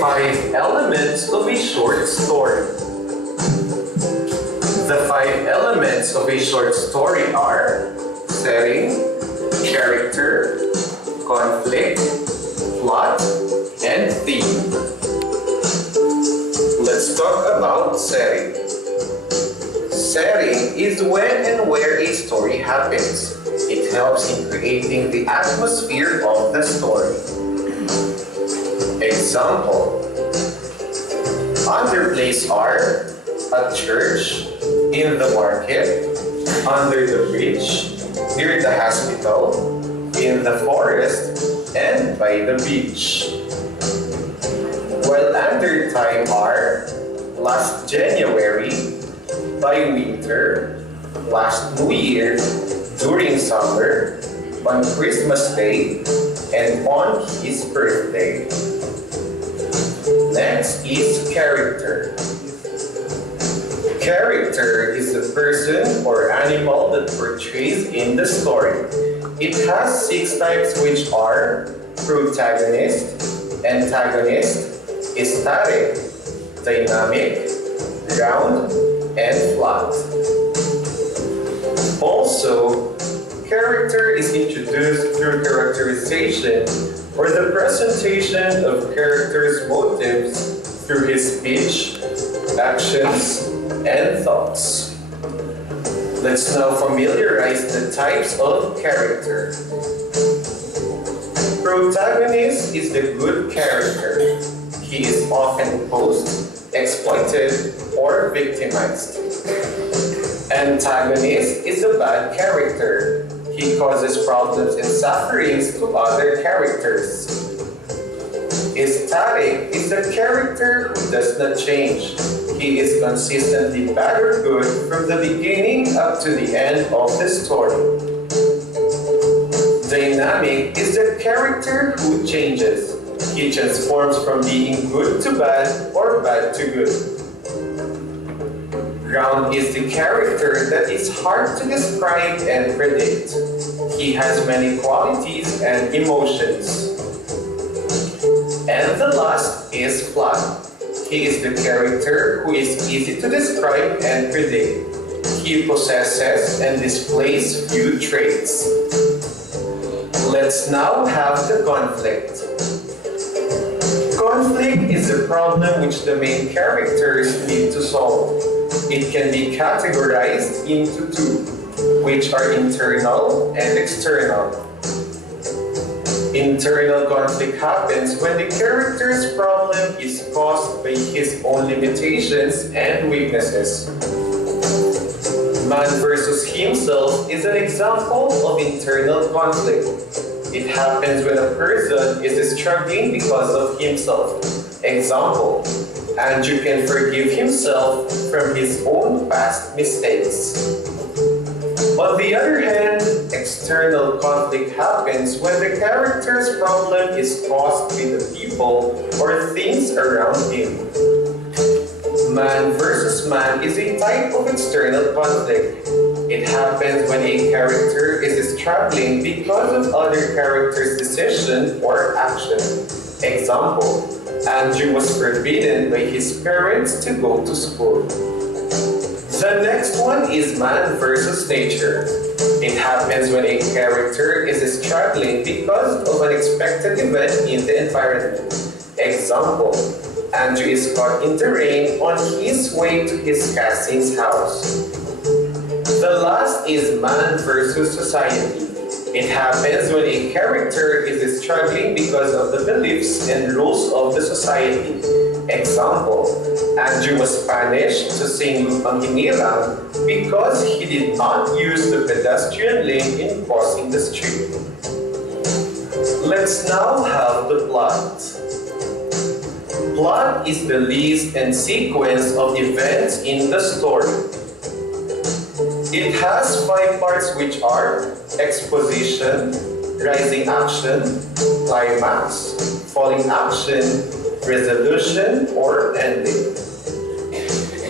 Five elements of a short story. The 5 elements of a short story are setting, character, conflict, plot, and theme. Let's talk about setting. Setting is when and where a story happens. It helps in creating the atmosphere of the story. Example: underplays are a church, in the market, under the bridge, near the hospital, in the forest, and by the beach. While under time are last January, by winter, last New Year, during summer, on Christmas Day, and on his birthday. Next is character. Character is the person or animal that portrays in the story. It has 6 types, which are protagonist, antagonist, static, dynamic, ground, and flat. Also, character is introduced through characterization or the presentation of character's motives through his speech, actions, and thoughts. Let's now familiarize the types of character. Protagonist is the good character. He is often opposed, exploited, or victimized. Antagonist is a bad character. He causes problems and sufferings to other characters. Static is the character who does not change. He is consistently bad or good from the beginning up to the end of the story. Dynamic is the character who changes. He transforms from being good to bad or bad to good. Ground is the character that is hard to describe and predict. He has many qualities and emotions. And the last is flat. He is the character who is easy to describe and predict. He possesses and displays few traits. Let's now have the conflict. Conflict is a problem which the main characters need to solve. It can be categorized into 2, which are internal and external. Internal conflict happens when the character's problem is caused by his own limitations and weaknesses. Man versus himself is an example of internal conflict. It happens when a person is struggling because of himself. Example, Andrew can forgive himself from his own past mistakes. On the other hand, external conflict happens when the character's problem is caused by the people or things around him. Man versus man is a type of external conflict. It happens when a character is struggling because of other characters' decision or action. Example, Andrew was forbidden by his parents to go to school. The next one is man versus nature. It happens when a character is struggling because of an unexpected event in the environment. Example, Andrew is caught in the rain on his way to his cousin's house. The last is man versus society. It happens when a character is struggling because of the beliefs and rules of the society. Example, Andrew was punished to sing Lupang Hinirang because he did not use the pedestrian lane in crossing the street. Let's now have the plot. Plot is the list and sequence of events in the story. It has 5 parts, which are exposition, rising action, climax, falling action, resolution, or ending.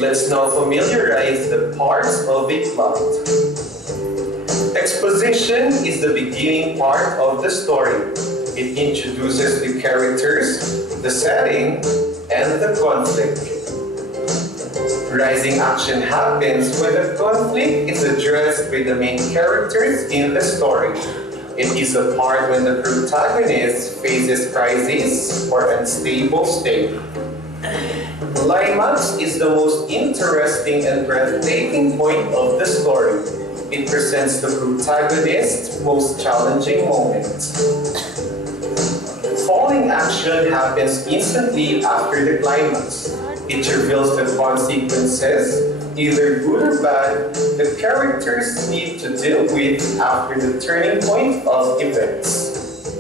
Let's now familiarize the parts of a plot. Exposition is the beginning part of the story. It introduces the characters, the setting, and the conflict. Rising action happens when the conflict is addressed by the main characters in the story. It is the part when the protagonist faces crisis or unstable state. Climax is the most interesting and breathtaking point of the story. It presents the protagonist's most challenging moment. Falling action happens instantly after the climax. It reveals the consequences, either good or bad, the characters need to deal with after the turning point of events.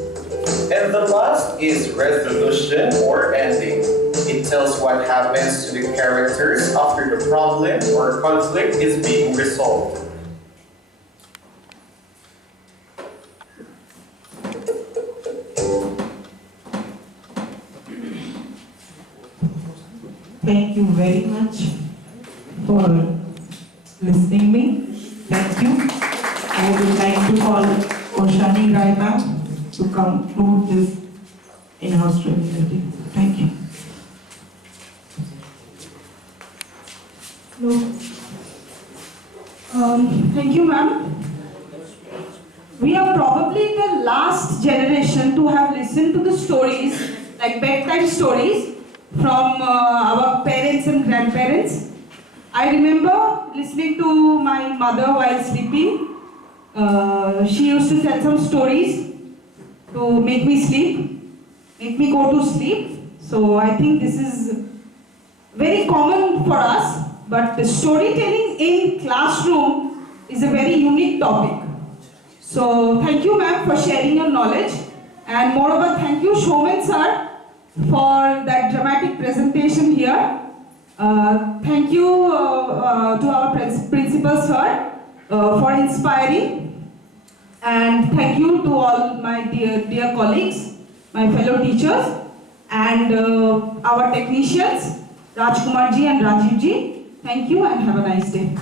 And the last is resolution or ending. It tells what happens to the characters after the problem or conflict is being resolved. Thank you very much for listening me. Thank you. I would like to call Oshani right now to conclude this in-house training. Thank you. Hello. Thank you, ma'am. We are probably the last generation to have listened to the stories, like bedtime stories, from our parents and grandparents. I remember listening to my mother while sleeping. She used to tell some stories to make me sleep, make me go to sleep. So I think this is very common for us, but the storytelling in classroom is a very unique topic. So thank you, ma'am, for sharing your knowledge, and moreover, thank you, Showman sir, for that dramatic presentation here. Thank you to our principal sir for inspiring, and thank you to all my dear colleagues, my fellow teachers, and our technicians, Rajkumar ji and Rajiv ji. Thank you and have a nice day.